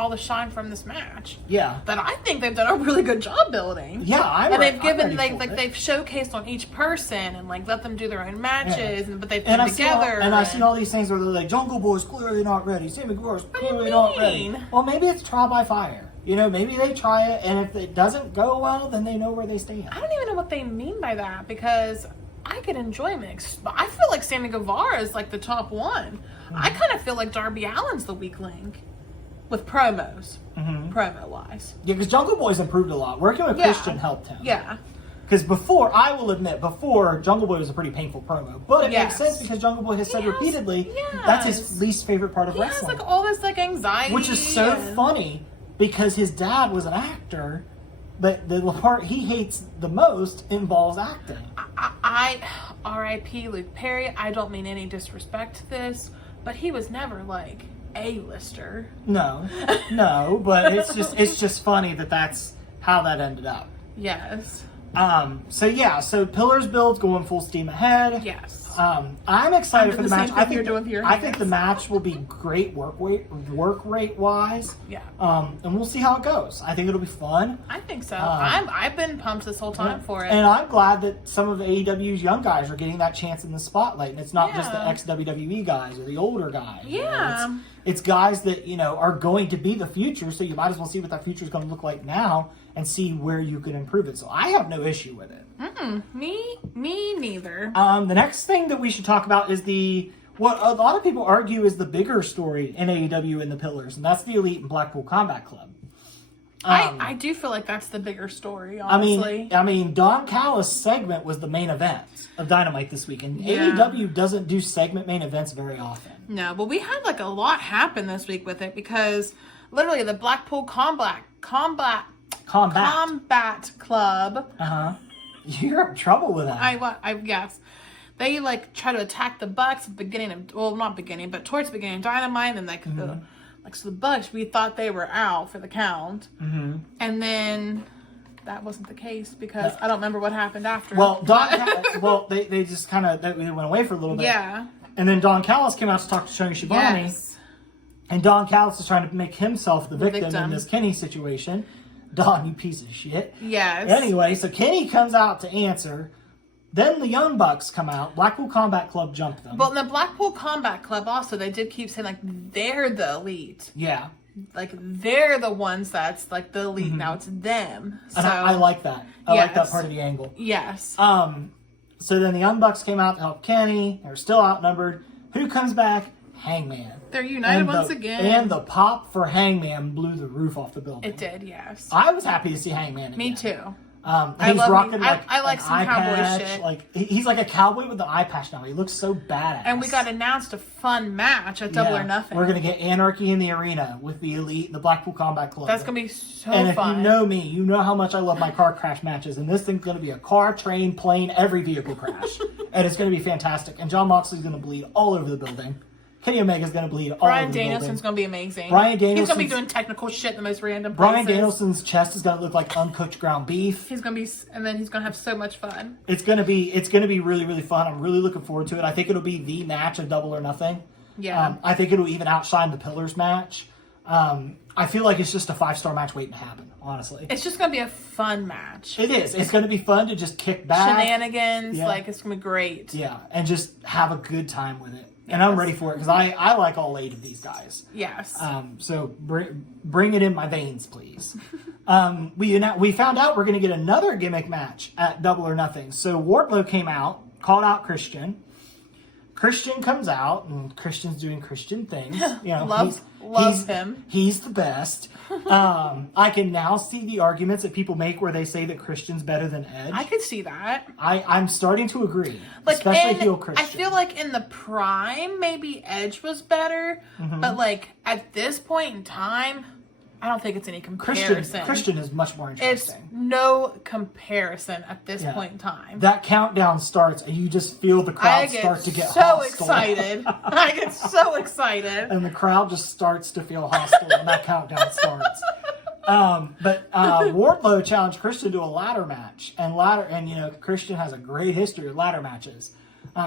all the shine from this match. Yeah. That I think they've done a really good job building. Yeah, they've showcased on each person and like let them do their own matches, but they've put together. I see all these things where they're like, Jungle Boy's clearly not ready, Sammy Guevara's clearly not ready. Well, maybe it's trial by fire. You know, maybe they try it, and if it doesn't go well, then they know where they stand. I don't even know what they mean by that, because I could enjoy mixed, but I feel like Sammy Guevara is like the top one. Mm-hmm. I kind of feel like Darby Allin's the weak link with promos, promo-wise. Yeah, because Jungle Boy's improved a lot. Working with Christian helped him. Yeah. Because I will admit, Jungle Boy was a pretty painful promo. But it makes sense because Jungle Boy has said repeatedly that's his least favorite part of wrestling. He has like all this like anxiety. Which is so funny because his dad was an actor, but the part he hates the most involves acting. I R.I.P. Luke Perry, I don't mean any disrespect to this, but he was never like A-lister. No, but it's just funny that that's how that ended up. Yes. So Pillars build's going full steam ahead. Yes. I'm excited for the match. I think the match will be great work rate wise. Yeah. And we'll see how it goes. I think it'll be fun. I think so. I've been pumped this whole time for it. And I'm glad that some of AEW's young guys are getting that chance in the spotlight. And it's not just the ex-WWE guys or the older guys. Yeah. You know, it's guys that, are going to be the future, so you might as well see what that future is going to look like now and see where you can improve it. So I have no issue with it. Me neither. The next thing that we should talk about is what a lot of people argue is the bigger story in AEW and the Pillars, and that's the Elite and Blackpool Combat Club. I do feel like that's the bigger story, honestly. I mean, Don Callis' segment was the main event of Dynamite this week, and AEW doesn't do segment main events very often. No, but we had like a lot happen this week with it because literally the Blackpool Combat Club. You're in trouble with that. I guess. They like try to attack the Bucks at the beginning of, well, not beginning, but towards the beginning of Dynamite, and like the Bucks, we thought they were out for the count, and then that wasn't the case because I don't remember what happened after. Well, they just kind of they went away for a little bit. Yeah. And then Don Callis came out to talk to Tony Schiavone. Yes. And Don Callis is trying to make himself the victim in this Kenny situation. Don, you piece of shit. Yes. Anyway, so Kenny comes out to answer. Then the Young Bucks come out. Blackpool Combat Club jumped them. Well, in the Blackpool Combat Club also, they did keep saying, like, they're the elite. Yeah. Like, they're the ones that's, like, the elite. Now it's them. So, and I like that. I like that part of the angle. Yes. So then the Young Bucks came out to help Kenny. They're still outnumbered. Who comes back? Hangman. They're united once again. And the pop for Hangman blew the roof off the building. It did, yes. I was happy to see Hangman again. Me too. He's rocking I like some cowboy patch. shit. Like he's like a cowboy with an eye patch now. He looks so badass. And we got announced a fun match at Double or Nothing. We're gonna get Anarchy in the arena with the Elite, the Blackpool Combat Club. That's gonna be so fun. And if you know me, you know how much I love my car crash matches. And this thing's gonna be a car, train, plane, every vehicle crash, and it's gonna be fantastic. And Jon Moxley's gonna bleed all over the building. Kenny Omega's going to bleed all over the building. Bryan Danielson's going to be amazing. He's going to be doing technical shit in the most random places. Bryan Danielson's chest is going to look like uncooked ground beef. He's going to be, and then he's going to have so much fun. It's going to be really, really fun. I'm really looking forward to it. I think it'll be the match of Double or Nothing. Yeah. I think it'll even outshine the Pillars match. I feel like it's just a 5-star match waiting to happen, honestly. It's just going to be a fun match. It is. It's going to be fun to just kick back. Shenanigans. Yeah. Like, it's going to be great. Yeah. And just have a good time with it. And I'm ready for it because I like all 8 of these guys. Yes. So bring it in my veins, please. We found out we're going to get another gimmick match at Double or Nothing. So Wardlow came out, called out Christian. Christian comes out, and Christian's doing Christian things. You know, love him. He's the best. I can now see the arguments that people make where they say that Christian's better than Edge. I could see that. I'm starting to agree, like, especially heel Christian. I feel like in the prime, maybe Edge was better, but like at this point in time, I don't think it's any comparison. Christian is much more interesting. It's no comparison at this point in time. That countdown starts, and you just feel the crowd start to get so hostile. Excited. I get so excited. And the crowd just starts to feel hostile when that countdown starts. But Wardlow challenged Christian to a ladder match, and you know Christian has a great history of ladder matches.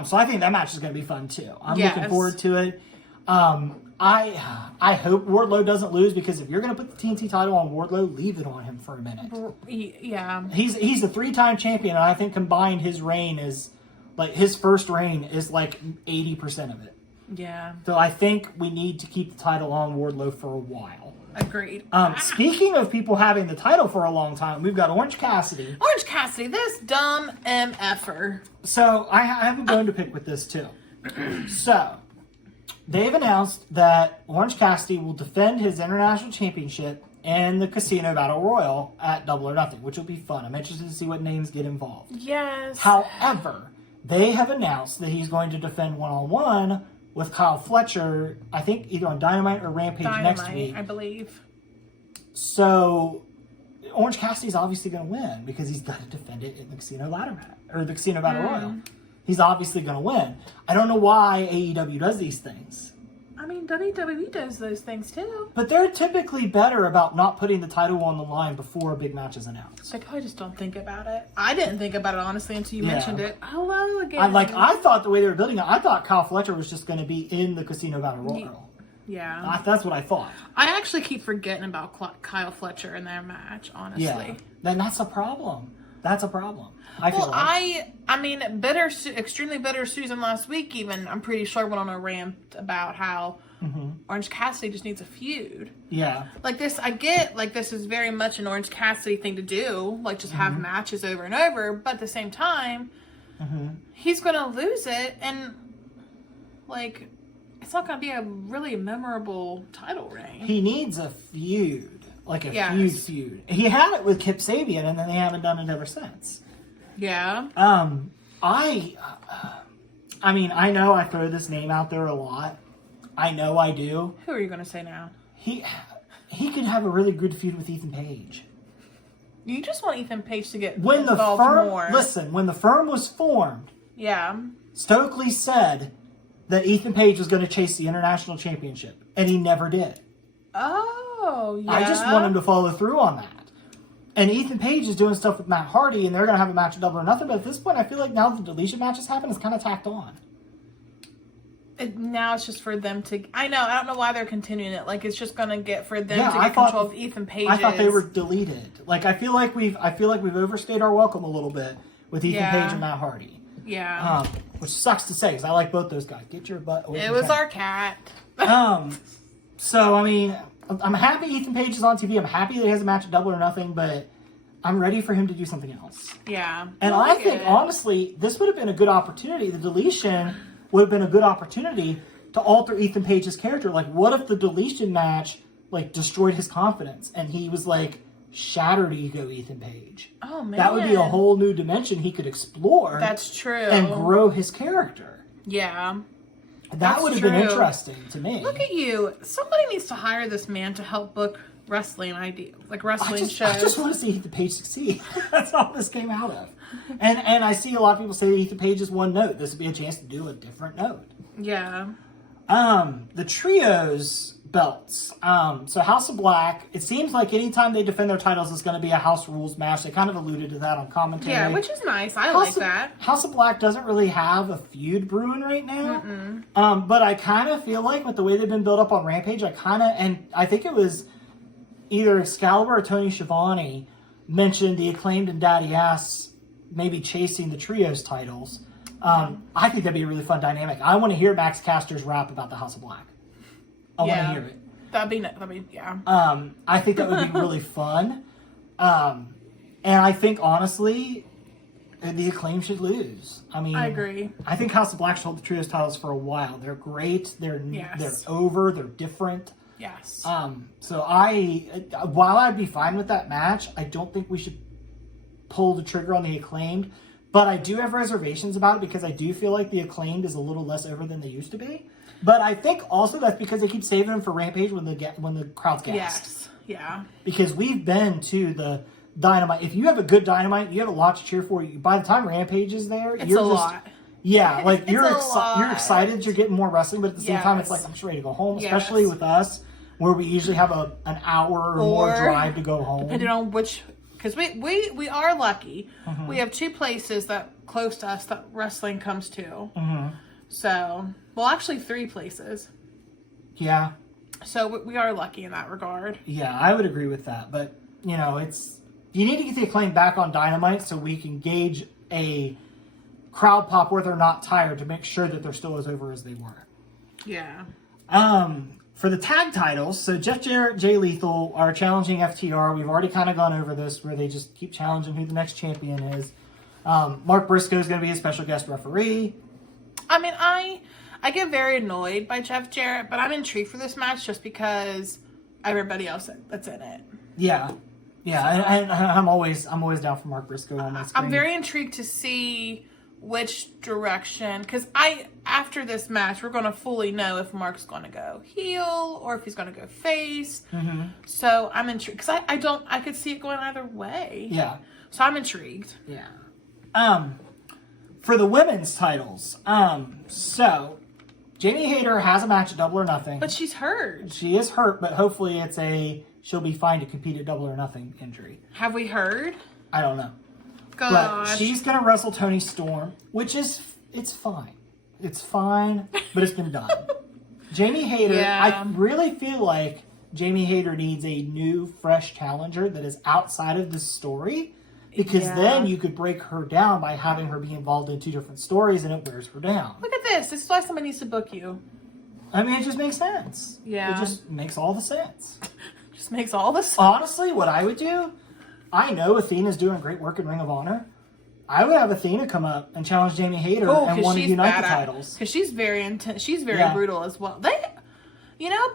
So I think that match is going to be fun too. I'm looking forward to it. I hope Wardlow doesn't lose, because if you're going to put the TNT title on Wardlow, leave it on him for a minute. Yeah. He's a 3-time champion, and I think combined his reign is, like, his first reign is like 80% of it. Yeah. So I think we need to keep the title on Wardlow for a while. Agreed. Speaking of people having the title for a long time, we've got Orange Cassidy. Orange Cassidy, this dumb MFer. So I have a bone to pick with this too. So they've announced that Orange Cassidy will defend his international championship in the Casino Battle Royal at Double or Nothing, which will be fun. I'm interested to see what names get involved. Yes. However, they have announced that he's going to defend one-on-one with Kyle Fletcher, I think either on Dynamite or Rampage next week. I believe. So Orange Cassidy's obviously going to win, because he's got to defend it in the Casino Ladder Match, or the Casino Battle Royal. He's obviously going to win. I don't know why AEW does these things. I mean, WWE does those things too. But they're typically better about not putting the title on the line before a big match is announced. They probably just don't think about it. I didn't think about it, honestly, until you mentioned it. Hello again. I thought the way they were building it, I thought Kyle Fletcher was just going to be in the Casino Battle Royal. Yeah. That's what I thought. I actually keep forgetting about Kyle Fletcher in their match, honestly. Yeah. Then that's a problem. That's a problem. I feel I mean, extremely bitter Susan last week even, I'm pretty sure, went on a rant about how Orange Cassidy just needs a feud. Yeah. Like this, I get, like, this is very much an Orange Cassidy thing to do, like, just have matches over and over, but at the same time, he's going to lose it, and, like, it's not going to be a really memorable title reign. He needs a feud. Like a feud. He had it with Kip Sabian, and then they haven't done it ever since. Yeah. I mean, I know I throw this name out there a lot. I know I do. Who are you going to say now? He could have a really good feud with Ethan Page. You just want Ethan Page to get involved more. Listen, when the firm was formed, yeah, Stokely said that Ethan Page was going to chase the international championship, and he never did. Oh, yeah. I just want him to follow through on that. And Ethan Page is doing stuff with Matt Hardy, and they're going to have a match at Double or Nothing. But at this point, I feel like now the deletion matches happen, it's kind of tacked on. Now it's just for them to... I don't know why they're continuing it. Like, it's just going to get for them to get control of Ethan Page. I thought they were deleted. Like, I feel like we've overstayed our welcome a little bit with Ethan Page and Matt Hardy. Yeah. Which sucks to say, because I like both those guys. Get your butt away. It was our cat. So, I mean... I'm happy Ethan Page is on TV. I'm happy that he has a match at Double or Nothing, but I'm ready for him to do something else. Yeah. And I think, honestly, this would have been a good opportunity. The deletion would have been a good opportunity to alter Ethan Page's character. Like, what if the deletion match, like, destroyed his confidence and he was, like, shattered ego Ethan Page? Oh, man. That would be a whole new dimension he could explore. That's true. And grow his character. Yeah. That would have been interesting to me. Look at you. Somebody needs to hire this man to help book wrestling ideas, like wrestling shows. I just want to see Ethan Page succeed. That's all this came out of. And I see a lot of people say Ethan Page is one note. This would be a chance to do a different note. Yeah. The trios belts. So House of Black, it seems like anytime they defend their titles, it's going to be a House Rules match. They kind of alluded to that on commentary. Yeah, which is nice. I like that. House of Black doesn't really have a feud brewing right now. But I kind of feel like with the way they've been built up on Rampage, and I think it was either Excalibur or Tony Schiavone mentioned the Acclaimed and Daddy Ass maybe chasing the trios titles. I think that'd be a really fun dynamic. I want to hear Max Caster's rap about the House of Black. I want to hear it. That'd be yeah. I think that would be really fun. And I think, honestly, the Acclaim should lose. I mean, I agree. I think House of Black should hold the trios titles for a while. They're great. They're over. They're different. Yes. So while I'd be fine with that match, I don't think we should pull the trigger on the Acclaimed. But I do have reservations about it because I do feel like the Acclaimed is a little less over than they used to be. But I think also that's because they keep saving them for Rampage when the crowd's gassed. Yes. Yeah. Because we've been to the Dynamite. If you have a good Dynamite, you have a lot to cheer for. By the time Rampage is there, it's a lot. Yeah, like you're excited you're getting more wrestling, but at the same time, it's like I'm just ready to go home. Especially with us, where we usually have an hour or more drive to go home. Depending on which, because we are lucky. We have two places that close to us that wrestling comes to. So, well, actually 3 places. Yeah. So we are lucky in that regard. Yeah, I would agree with that. But, you know, you need to get the Acclaim back on Dynamite so we can gauge a crowd pop where they're not tired to make sure that they're still as over as they were. Yeah. For the tag titles, so Jeff Jarrett, Jay Lethal are challenging FTR. We've already kind of gone over this where they just keep challenging who the next champion is. Mark Briscoe is going to be a special guest referee. I mean, I get very annoyed by Jeff Jarrett, but I'm intrigued for this match just because everybody else that's in it. Yeah. Yeah, and I'm always down for Mark Briscoe on my screen. I'm very intrigued to see which direction, because after this match, we're going to fully know if Mark's going to go heel or if he's going to go face. Mm-hmm. So I'm intrigued, because I could see it going either way. Yeah. So I'm intrigued. Yeah. For the women's titles, so Jamie Hayter has a match at Double or Nothing. But she's hurt. She is hurt, but hopefully she'll be fine to compete at Double or Nothing injury. Have we heard? I don't know. Gosh. But she's going to wrestle Toni Storm, which it's fine. It's fine, but it's been done. Jamie Hayter, Yeah. I really feel like Jamie Hayter needs a new, fresh challenger that is outside of this story. Because then you could break her down by having her be involved in two different stories and it wears her down. Look at this. This is why somebody needs to book you. I mean, it just makes sense. Yeah. It just makes all the sense. Just makes all this. Honestly, what I would do, I know Athena's doing great work in Ring of Honor. I would have Athena come up and challenge Jamie Hayter and want to unite the titles. Because she's very intense. She's very brutal as well.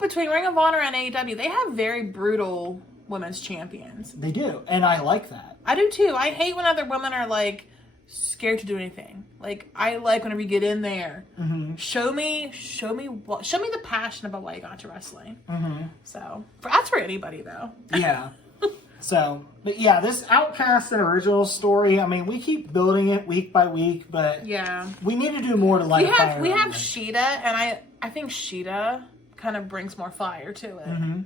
Between Ring of Honor and AEW, they have very brutal women's champions. They do, and I like that. I do too. I hate when other women are like scared to do anything. Like I like whenever you get in there. Mm-hmm. Show me the passion about why you got into wrestling. Mm-hmm. So that's for anybody though. Yeah. So, but yeah, this Outcast and original story. I mean, we keep building it week by week, but we need to do more to light a fire. We have Sheeta, and I think Sheeta kind of brings more fire to it. Mm-hmm.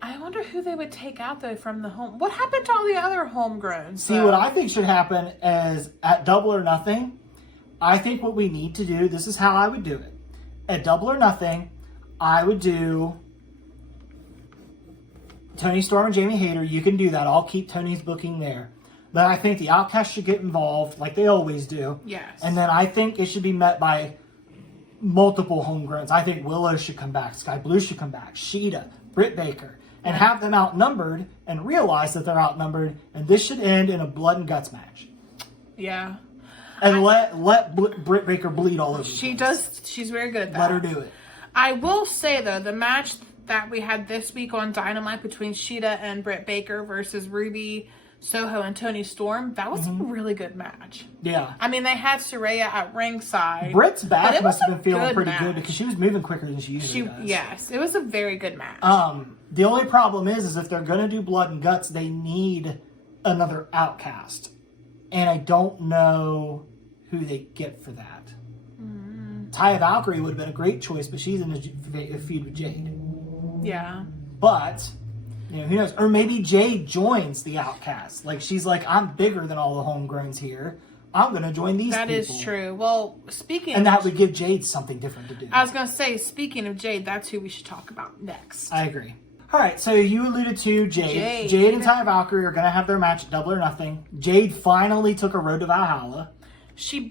I wonder who they would take out, though, from the home. What happened to all the other homegrowns? See, what I think should happen is at Double or Nothing, I think what we need to do, this is how I would do it. At Double or Nothing, I would do Toni Storm and Jamie Hayter. You can do that. I'll keep Tony's booking there. But I think the Outcasts should get involved, like they always do. Yes. And then I think it should be met by multiple homegrowns. I think Willow should come back. Sky Blue should come back. Sheeta, Britt Baker. And have them outnumbered and realize that they're outnumbered. And this should end in a blood and guts match. Yeah. And let Britt Baker bleed all over. She does. She's very good at that. Let her do it. I will say, though, the match that we had this week on Dynamite between Sheeta and Britt Baker versus Ruby Soho and Toni Storm, that was a really good match. Yeah. I mean, they had Saraya at ringside. Britt's back must have been feeling pretty good because she was moving quicker than she usually does. Yes, it was a very good match. The only problem is if they're going to do blood and guts, they need another Outcast. And I don't know who they get for that. Taya Valkyrie would have been a great choice, but she's in a feud with Jade. Yeah. But, who knows? Or maybe Jade joins the Outcast. Like, she's like, I'm bigger than all the homegrowns here. I'm going to join these people. That is true. Well, And that would give Jade something different to do. I was going to say, speaking of Jade, that's who we should talk about next. I agree. All right, so you alluded to Jade. Jade and Taya Valkyrie are going to have their match at Double or Nothing. Jade finally took a road to Valhalla. She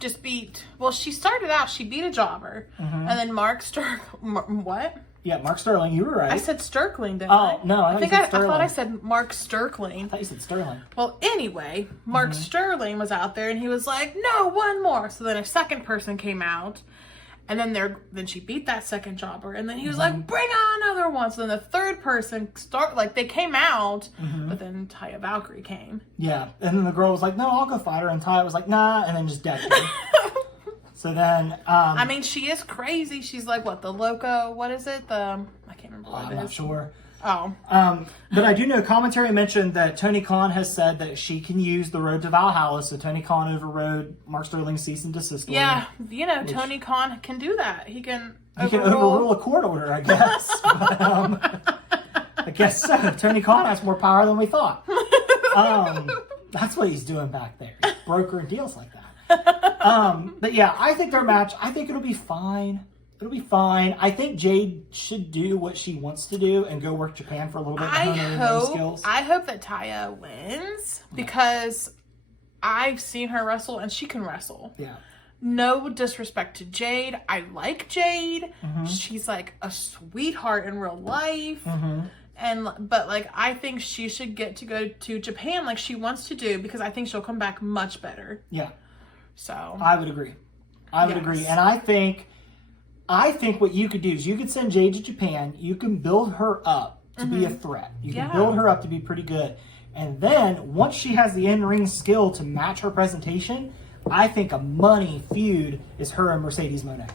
just beat, she started out, she beat a jobber. Mm-hmm. And then Mark what? Yeah, Mark Sterling, you were right. I said Sterling, didn't I? Oh, no, I thought I said Mark Sterling. I thought you said Sterling. Well, anyway, Mark Sterling was out there and he was like, no, one more. So then a second person came out. And then she beat that second jobber, and then he was like, "Bring on another one." So then the third person they came out, but then Taya Valkyrie came. Yeah, and then the girl was like, "No, I'll go fight her," and Taya was like, "Nah," and then just dead. So then, I mean, she is crazy. She's like, what, the loco? What is it? I can't remember what it is. I'm not sure. Oh. But I do know commentary mentioned that Tony Khan has said that she can use the road to Valhalla, so Tony Khan overrode Mark Sterling's cease and desist order. Yeah, Tony Khan can do that. He can overrule a court order, I guess. But, I guess so. Tony Khan has more power than we thought. That's what he's doing back there. He's brokering deals like that. But yeah, I think their match, I think it'll be fine. It'll be fine. I think Jade should do what she wants to do and go work Japan for a little bit. I hope that Taya wins because I've seen her wrestle and she can wrestle. Yeah. No disrespect to Jade. I like Jade. Mm-hmm. She's like a sweetheart in real life. But like I think she should get to go to Japan like she wants to do because I think she'll come back much better. Yeah. So I would agree. I would agree. And I think what you could do is you could send Jade to Japan. You can build her up to be a threat. You can build her up to be pretty good. And then once she has the in-ring skill to match her presentation, I think a money feud is her and Mercedes Moné.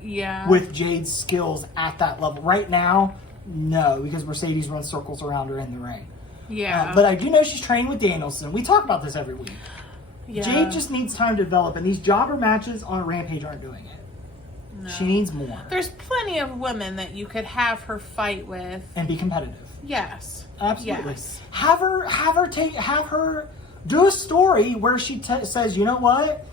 Yeah. With Jade's skills at that level. Right now, no, because Mercedes runs circles around her in the ring. Yeah. But I do know she's training with Danielson. We talk about this every week. Yeah. Jade just needs time to develop, and these jobber matches on Rampage aren't doing it. No. She needs more. There's plenty of women that you could have her fight with. And be competitive. Yes. Absolutely. Yes. Have her do a story where she says, you know what?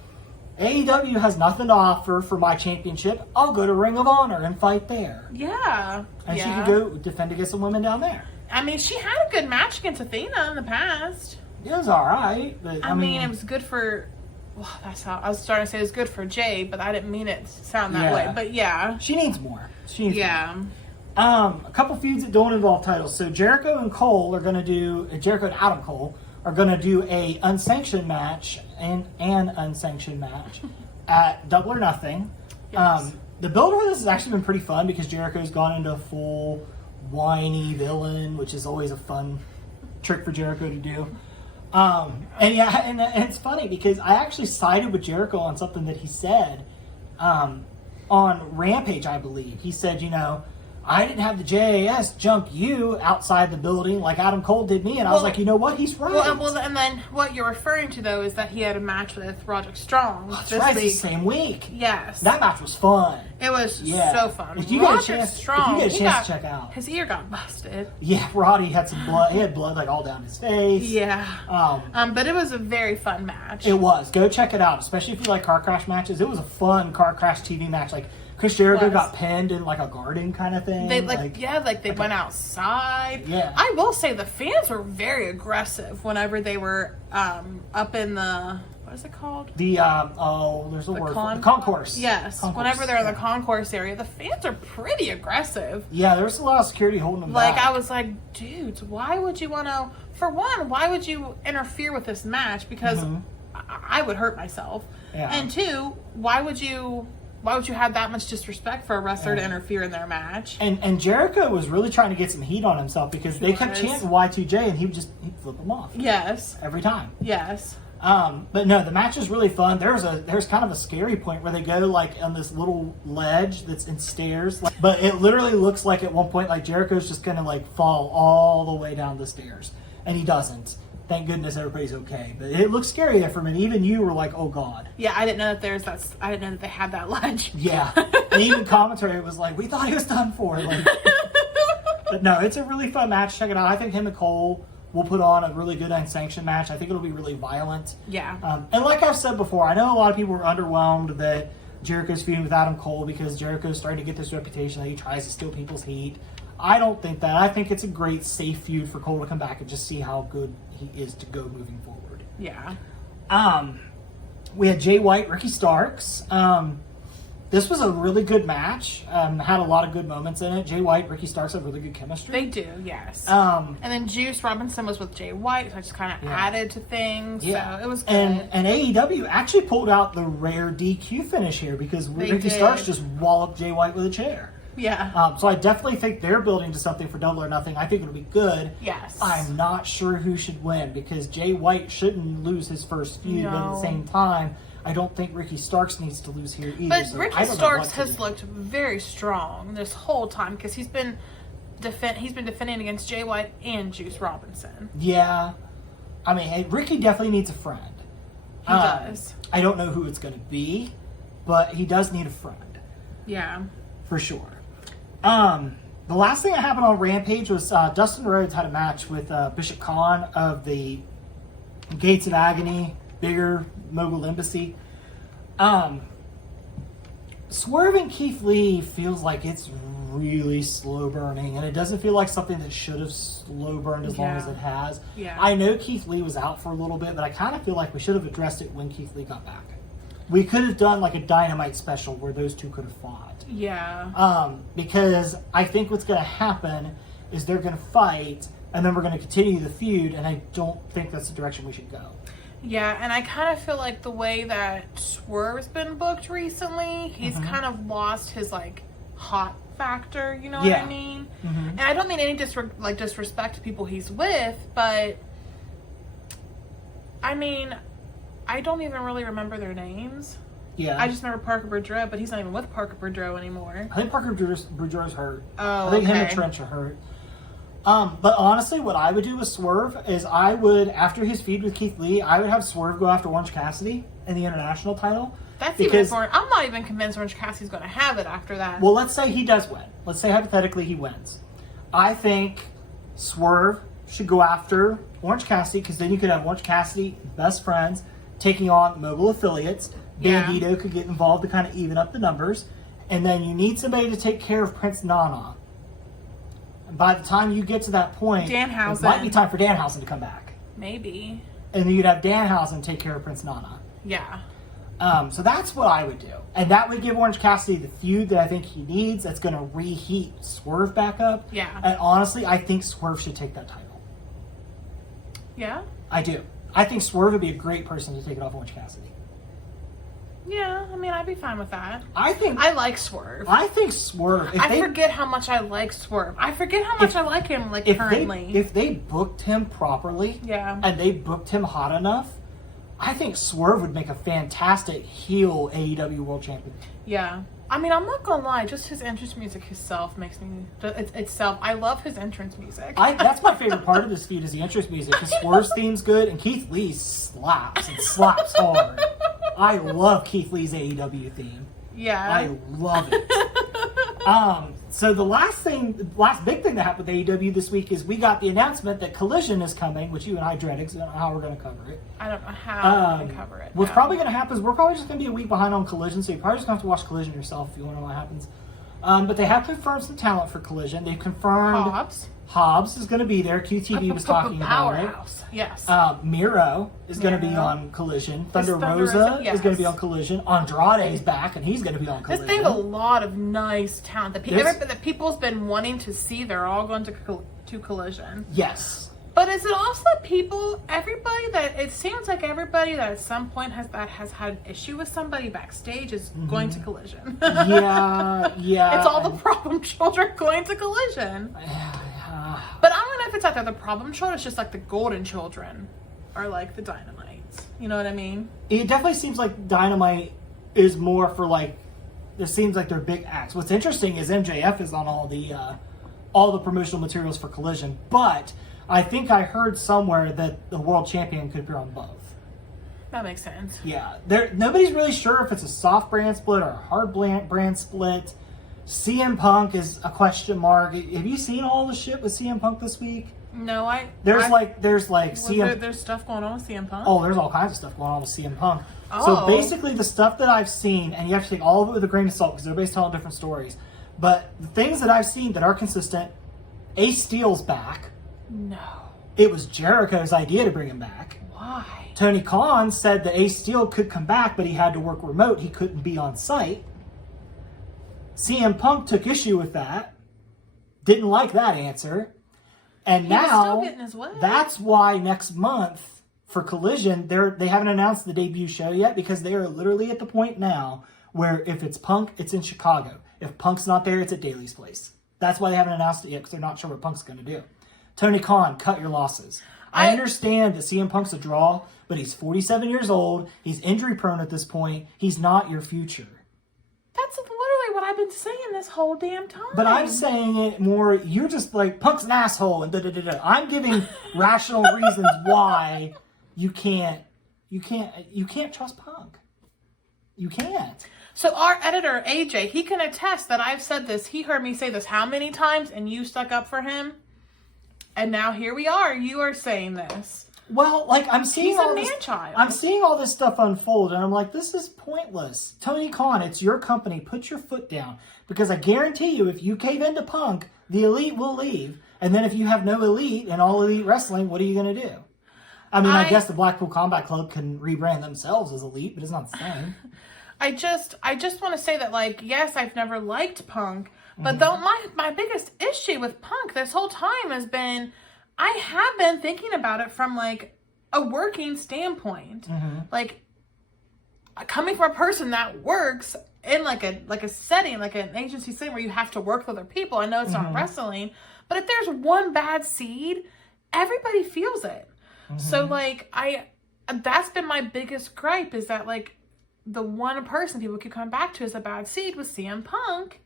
AEW has nothing to offer for my championship. I'll go to Ring of Honor and fight there. Yeah. And she could go defend against some women down there. I mean, she had a good match against Athena in the past. It was all right. But, I mean, it was good for... Well, that's how... I was starting to say it was good for Jay, but I didn't mean it to sound that way. But yeah. She needs more. Yeah. A couple feuds that don't involve titles. So Jericho and Cole are going to do... Jericho and Adam Cole are going to do a unsanctioned match and an unsanctioned match at Double or Nothing. Yes. The build for this has actually been pretty fun because Jericho's gone into a full whiny villain, which is always a fun trick for Jericho to do. And it's funny because I actually sided with Jericho on something that he said on Rampage, I believe. He said, I didn't have the JAS jump you outside the building like Adam Cole did me. And I was like, you know what? He's right. Well, and then what you're referring to, though, is that he had a match with Roderick Strong. That's right, the same week. Yes. That match was fun. It was so fun. If you get a chance to check out. His ear got busted. Yeah, Roddy had some blood. He had blood like all down his face. Yeah. But it was a very fun match. It was. Go check it out, especially if you like car crash matches. It was a fun car crash TV match. Like, Chris Jericho got pinned in like a garden kind of thing. They went outside. Yeah. I will say the fans were very aggressive whenever they were up in the, what is it called? There's a word for it. The concourse. Yes. Concourse. Whenever they're in the concourse area, the fans are pretty aggressive. Yeah, there was a lot of security holding them back. I was like, dudes, why would you want to, for one, why would you interfere with this match? Because I would hurt myself. Yeah. And two, why would you have that much disrespect for a wrestler to interfere in their match? And Jericho was really trying to get some heat on himself because they kept chanting Y2J and he'd flip them off. Yes. Every time. Yes. But no, the match is really fun. There's kind of a scary point where they go like on this little ledge that's in stairs. But it literally looks like at one point like Jericho's just gonna like fall all the way down the stairs. And he doesn't. Thank goodness everybody's okay. But it looked scary there for a minute. Even you were like, oh God. Yeah, I didn't know that I didn't know that they had that ledge. Yeah. And even commentary was like, we thought he was done for. Like, but no, it's a really fun match. Check it out. I think him and Cole will put on a really good unsanctioned match. I think it'll be really violent. Yeah. And like I've said before, I know a lot of people were underwhelmed that Jericho's feuding with Adam Cole because Jericho's starting to get this reputation that he tries to steal people's heat. I don't think that. I think it's a great, safe feud for Cole to come back and just see how good he is to go moving forward. Yeah. We had Jay White, Ricky Starks. This was a really good match. Had a lot of good moments in it. Jay White, Ricky Starks have really good chemistry. They do, yes. And then Juice Robinson was with Jay White, so I just kind of added to things. Yeah. So it was good. And AEW actually pulled out the rare DQ finish here because Ricky Starks just walloped Jay White with a chair. Yeah. So I definitely think they're building to something for Double or Nothing. I think it'll be good. Yes. I'm not sure who should win because Jay White shouldn't lose his first feud, but at the same time, I don't think Ricky Starks needs to lose here either. But so Ricky Starks has looked very strong this whole time because he's been defending against Jay White and Juice Robinson. Yeah. I mean, Ricky definitely needs a friend. He does. I don't know who it's going to be, but he does need a friend. Yeah. For sure. The last thing that happened on Rampage was Dustin Rhodes had a match with Bishop Khan of the Gates of Agony, bigger Mogul Embassy. Swerve and Keith Lee feels like it's really slow burning, and it doesn't feel like something that should have slow burned as long as it has. Yeah. I know Keith Lee was out for a little bit, but I kind of feel like we should have addressed it when Keith Lee got back. We could have done like a Dynamite special where those two could have fought. Yeah. Because I think what's going to happen is they're going to fight, and then we're going to continue the feud, and I don't think that's the direction we should go. Yeah, and I kind of feel like the way that Swerve's been booked recently, he's kind of lost his, like, hot factor, you know what I mean? And I don't mean any disrespect to people he's with, but, I mean, I don't even really remember their names. Yeah. I just remember Parker Boudreaux, but he's not even with Parker Boudreaux anymore. I think Parker Boudreaux's hurt. Oh, I think him okay. and Trench are hurt. But honestly, what I would do with Swerve is I would, after his feud with Keith Lee, I would have Swerve go after Orange Cassidy in the international title. That's even more. I'm not even convinced Orange Cassidy's going to have it after that. Well, let's say he does win. Let's say hypothetically he wins. I think Swerve should go after Orange Cassidy, because then you could have Orange Cassidy, best friends, taking on Mogul affiliates. Bandito could get involved to kind of even up the numbers. And then you need somebody to take care of Prince Nana. And by the time you get to that point, Danhausen. it might be time for Danhausen to come back. Maybe. And then you'd have Danhausen take care of Prince Nana. Yeah. So that's what I would do. And that would give Orange Cassidy the feud that I think he needs. That's going to reheat Swerve back up. Yeah. And honestly, I think Swerve should take that title. Yeah? I do. I think Swerve would be a great person to take it off Orange Cassidy. Yeah, I mean, I'd be fine with that. I like Swerve. I think Swerve. I forget how much I like Swerve. I forget how much I like him, like, currently. If they booked him properly, Yeah. and they booked him hot enough, I think Swerve would make a fantastic heel AEW World Champion. Yeah. I mean, I'm not gonna lie, just his entrance music itself makes me... Itself, I love his entrance music. That's my favorite part of this feud is the entrance music, because Swerve's theme's good, and Keith Lee slaps, and slaps hard. I love Keith Lee's AEW theme. Yeah. I love it. So the last big thing that happened with AEW this week is we got the announcement that Collision is coming, which you and I dread because I don't know how we're going to cover it. I don't know how we're going to cover it. What's probably going to happen is we're probably just going to be a week behind on Collision, so you're probably just going to have to watch Collision yourself if you want to know what happens. But they have confirmed some talent for Collision. They've confirmed Hobbs is going to be there. QTV was talking about it. Yes. Miro is going to be on Collision. Thunder Rosa is going to be on Collision. Andrade's back, and he's going to be on Collision. They have a lot of nice talent that people's been wanting to see. They're all going to Collision. Yes. But is it also everybody that it seems like everybody that at some point has had an issue with somebody backstage is going to Collision? Yeah. It's all the problem children going to Collision. But I don't know if it's like the problem children. It's just like the golden children are like the Dynamites. You know what I mean? It definitely seems like Dynamite is more for like. It seems like they're big acts. What's interesting is MJF is on all the promotional materials for Collision, but I think I heard somewhere that the world champion could appear on both. That makes sense. Yeah, nobody's really sure if it's a soft brand split or a hard brand split. CM Punk is a question mark. Have you seen all the shit with CM Punk this week? No, There's CM. There's stuff going on with CM Punk. Oh, there's all kinds of stuff going on with CM Punk. Oh. So basically, the stuff that I've seen, and you have to take all of it with a grain of salt because everybody's telling different stories. But the things that I've seen that are consistent, Ace Steel's back. No. It was Jericho's idea to bring him back. Why? Tony Khan said that Ace Steel could come back, but he had to work remote. He couldn't be on site. CM Punk took issue with that. Didn't like that answer. And now, that's why next month for Collision, they haven't announced the debut show yet because they are literally at the point now where if it's Punk, it's in Chicago. If Punk's not there, it's at Daly's place. That's why they haven't announced it yet because they're not sure what Punk's going to do. Tony Khan, cut your losses. I understand that CM Punk's a draw, but he's 47 years old. He's injury prone at this point. He's not your future. That's literally what I've been saying this whole damn time. But I'm saying it more, you're just like, Punk's an asshole, and da-da-da-da. I'm giving rational reasons why you can't trust Punk. You can't. So our editor, AJ, he can attest that I've said this. He heard me say this how many times, and you stuck up for him? And now here we are. You are saying this. Well, like I'm seeing He's a all man-child. I'm seeing all this stuff unfold, and I'm like, this is pointless. Tony Khan, it's your company. Put your foot down, because I guarantee you, if you cave into Punk, the Elite will leave, and then if you have no Elite and all Elite Wrestling, what are you going to do? I mean, I guess the Blackpool Combat Club can rebrand themselves as Elite, but it's not the same. I just want to say that, like, yes, I've never liked Punk, but though my biggest issue with Punk this whole time has been, I have been thinking about it from like a working standpoint, like coming from a person that works in like a setting, like an agency setting where you have to work with other people. I know it's not wrestling, but if there's one bad seed, everybody feels it. So like that's been my biggest gripe, is that like the one person people keep coming back to as a bad seed was CM Punk,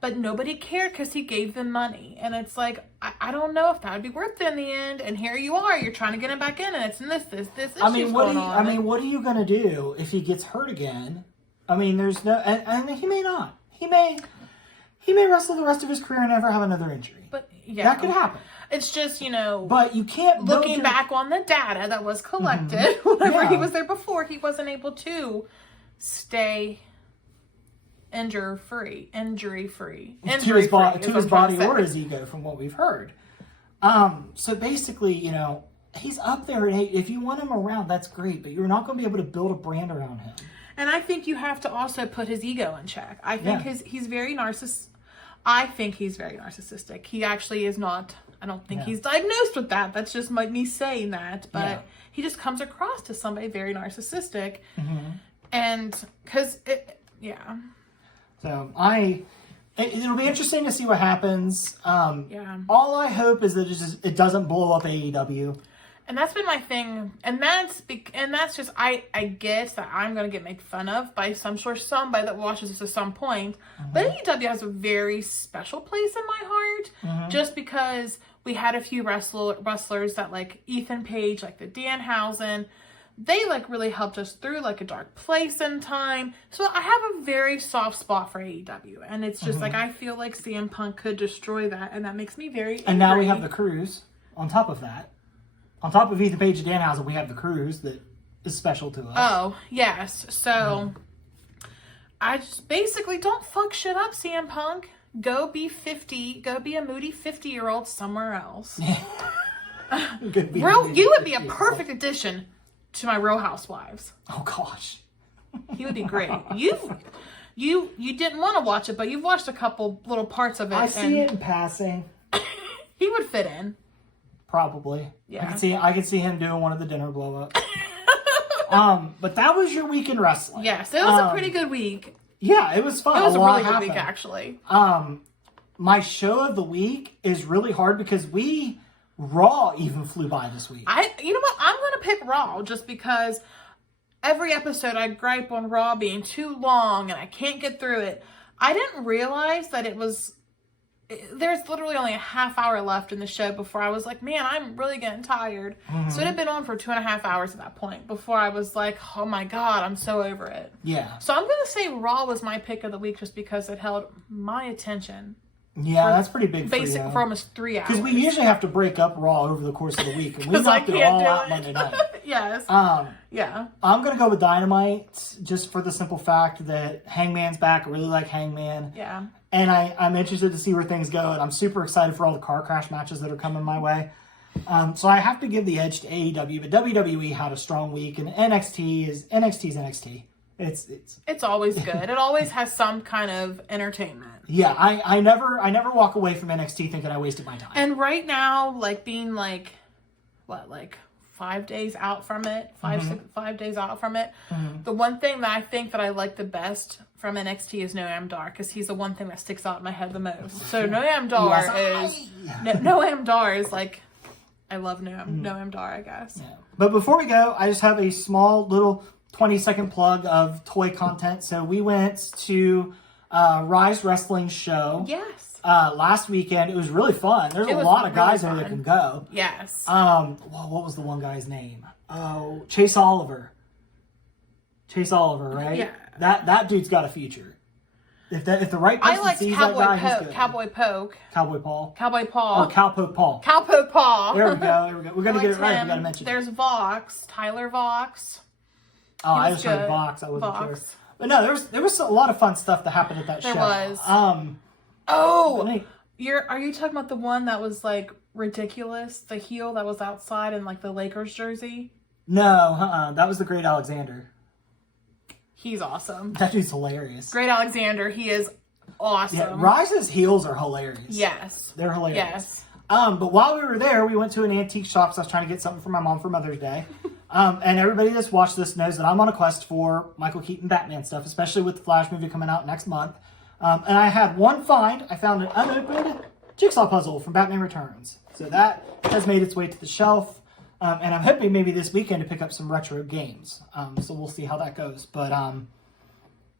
but nobody cared because he gave them money. And it's like, I don't know if that would be worth it in the end. And here you are, you're trying to get him back in, and it's this issue going on. What are you going to do if he gets hurt again? I mean, there's no, and he may not. He may wrestle the rest of his career and never have another injury. But yeah, that could happen. It's just, but you can't, looking back on the data that was collected, whenever he was there before, he wasn't able to stay injury-free to his body or his ego, from what we've heard. So basically, he's up there, and if you want him around, that's great, but you're not going to be able to build a brand around him. And I think you have to also put his ego in check. I think he's very I think he's very narcissistic. He actually is not. I don't think he's diagnosed with that. That's just me saying that. But he just comes across to somebody very narcissistic. And because So it'll be interesting to see what happens. All I hope is that it doesn't blow up AEW. And that's been my thing, and that's just I get that I'm gonna get made fun of by somebody that watches this at some point. But AEW has a very special place in my heart, just because we had a few wrestlers that, like Ethan Page, like the Danhausen, they like really helped us through like a dark place in time. So I have a very soft spot for AEW, and it's just like I feel like CM Punk could destroy that, and that makes me very angry. And now we have the Cruise on top of that. On top of Ethan Page and Danhausen, we have the Cruise that is special to us. Oh, yes. So, I just basically don't fuck shit up, CM Punk. Go be 50. Go be a moody 50-year-old somewhere else. You would be a perfect addition to my Real Housewives. Oh, gosh. He would be great. You didn't want to watch it, but you've watched a couple little parts of it. I see it in passing. He would fit in. Probably. Yeah. I could see him doing one of the dinner blow-ups. But that was your week in wrestling. Yes, it was a pretty good week. Yeah, it was fun. It was a really good week, actually. My show of the week is really hard because Raw even flew by this week. You know what? I'm going to pick Raw just because every episode I gripe on Raw being too long and I can't get through it. I didn't realize that there's literally only a half hour left in the show before I was like, man, I'm really getting tired. So it had been on for 2.5 hours at that point before I was like, oh my God, I'm so over it. Yeah. So I'm going to say Raw was my pick of the week just because it held my attention. Yeah, that's pretty big for almost 3 hours. Because we usually have to break up Raw over the course of the week. And we knocked it all out Monday night. Yes. Yeah. I'm going to go with Dynamite just for the simple fact that Hangman's back. I really like Hangman. Yeah. And I'm interested to see where things go. And I'm super excited for all the car crash matches that are coming my way. So I have to give the edge to AEW. But WWE had a strong week. And NXT's NXT. It's always good. It always has some kind of entertainment. Yeah, I never walk away from NXT thinking I wasted my time. And right now, like being 5 days out from it, 5 days out from it. The one thing that I think that I like the best from NXT is Noam Dar, because he's the one thing that sticks out in my head the most. So Noam Dar is like, I love Noam Dar, I guess. Yeah. But before we go, I just have a small little 20-second plug of toy content. So we went to Rise Wrestling show. Yes. Last weekend. It was really fun. There's a lot of guys there that can go. Yes. What was the one guy's name? Oh, Chase Oliver. Chase Oliver, right? Yeah. That dude's got a future. If the right I person like sees that guy, he's good. Cowboy Poke. Cowboy Paul. Cowboy Paul. Or Cowpoke Paul. Cowpoke Paul. There we go. We're gonna get it right. him. We gotta mention. There's Vox. Tyler Vox. Oh, I was just heard good. Vox. I wasn't Vox. sure. But no, there was a lot of fun stuff that happened at that show. There was. Oh, are you talking about the one that was like ridiculous? The heel that was outside in like the Lakers jersey? No, that was the Great Alexander. He's awesome. That dude's hilarious. Great Alexander, he is awesome. Yeah, Rise's heels are hilarious. Yes. They're hilarious. Yes. But while we were there, we went to an antique shop. So I was trying to get something for my mom for Mother's Day. And everybody that's watched this knows that I'm on a quest for Michael Keaton Batman stuff, especially with the Flash movie coming out next month. And I had one find. I found an unopened jigsaw puzzle from Batman Returns. So that has made its way to the shelf. And I'm hoping maybe this weekend to pick up some retro games. So we'll see how that goes. But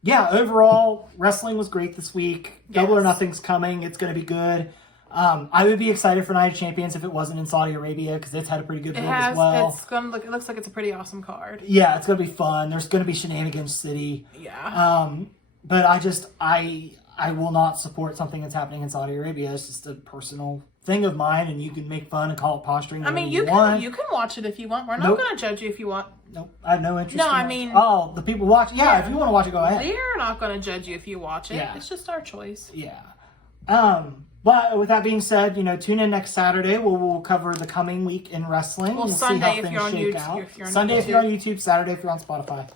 yeah, overall, wrestling was great this week. Yes. Double or Nothing's coming. It's going to be good. I would be excited for Night of Champions if it wasn't in Saudi Arabia because it's had a pretty good build as well. It looks like it's a pretty awesome card. Yeah, it's going to be fun. There's going to be Shenanigans City. Yeah. But I will not support something that's happening in Saudi Arabia. It's just a personal thing of mine, and you can make fun and call it posturing. I mean, you can watch it if you want. We're not going to judge you if you want. Nope, I have no interest. No, in I it. mean, the people watch. Yeah, if you want to watch it, go ahead. We're not going to judge you if you watch it. Yeah. It's just our choice. Yeah. But with that being said, tune in next Saturday. We'll cover the coming week in wrestling. Well, we'll Sunday see how if you're on things shake YouTube. out. Sunday if you're on YouTube. Saturday if you're on Spotify.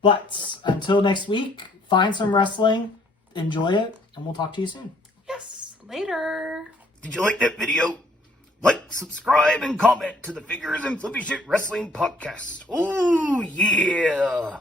But until next week, find some wrestling, enjoy it, and we'll talk to you soon. Yes. Later. Did you like that video? Like, subscribe, and comment to the Figures and Flippy Shit Wrestling Podcast. Oh, yeah!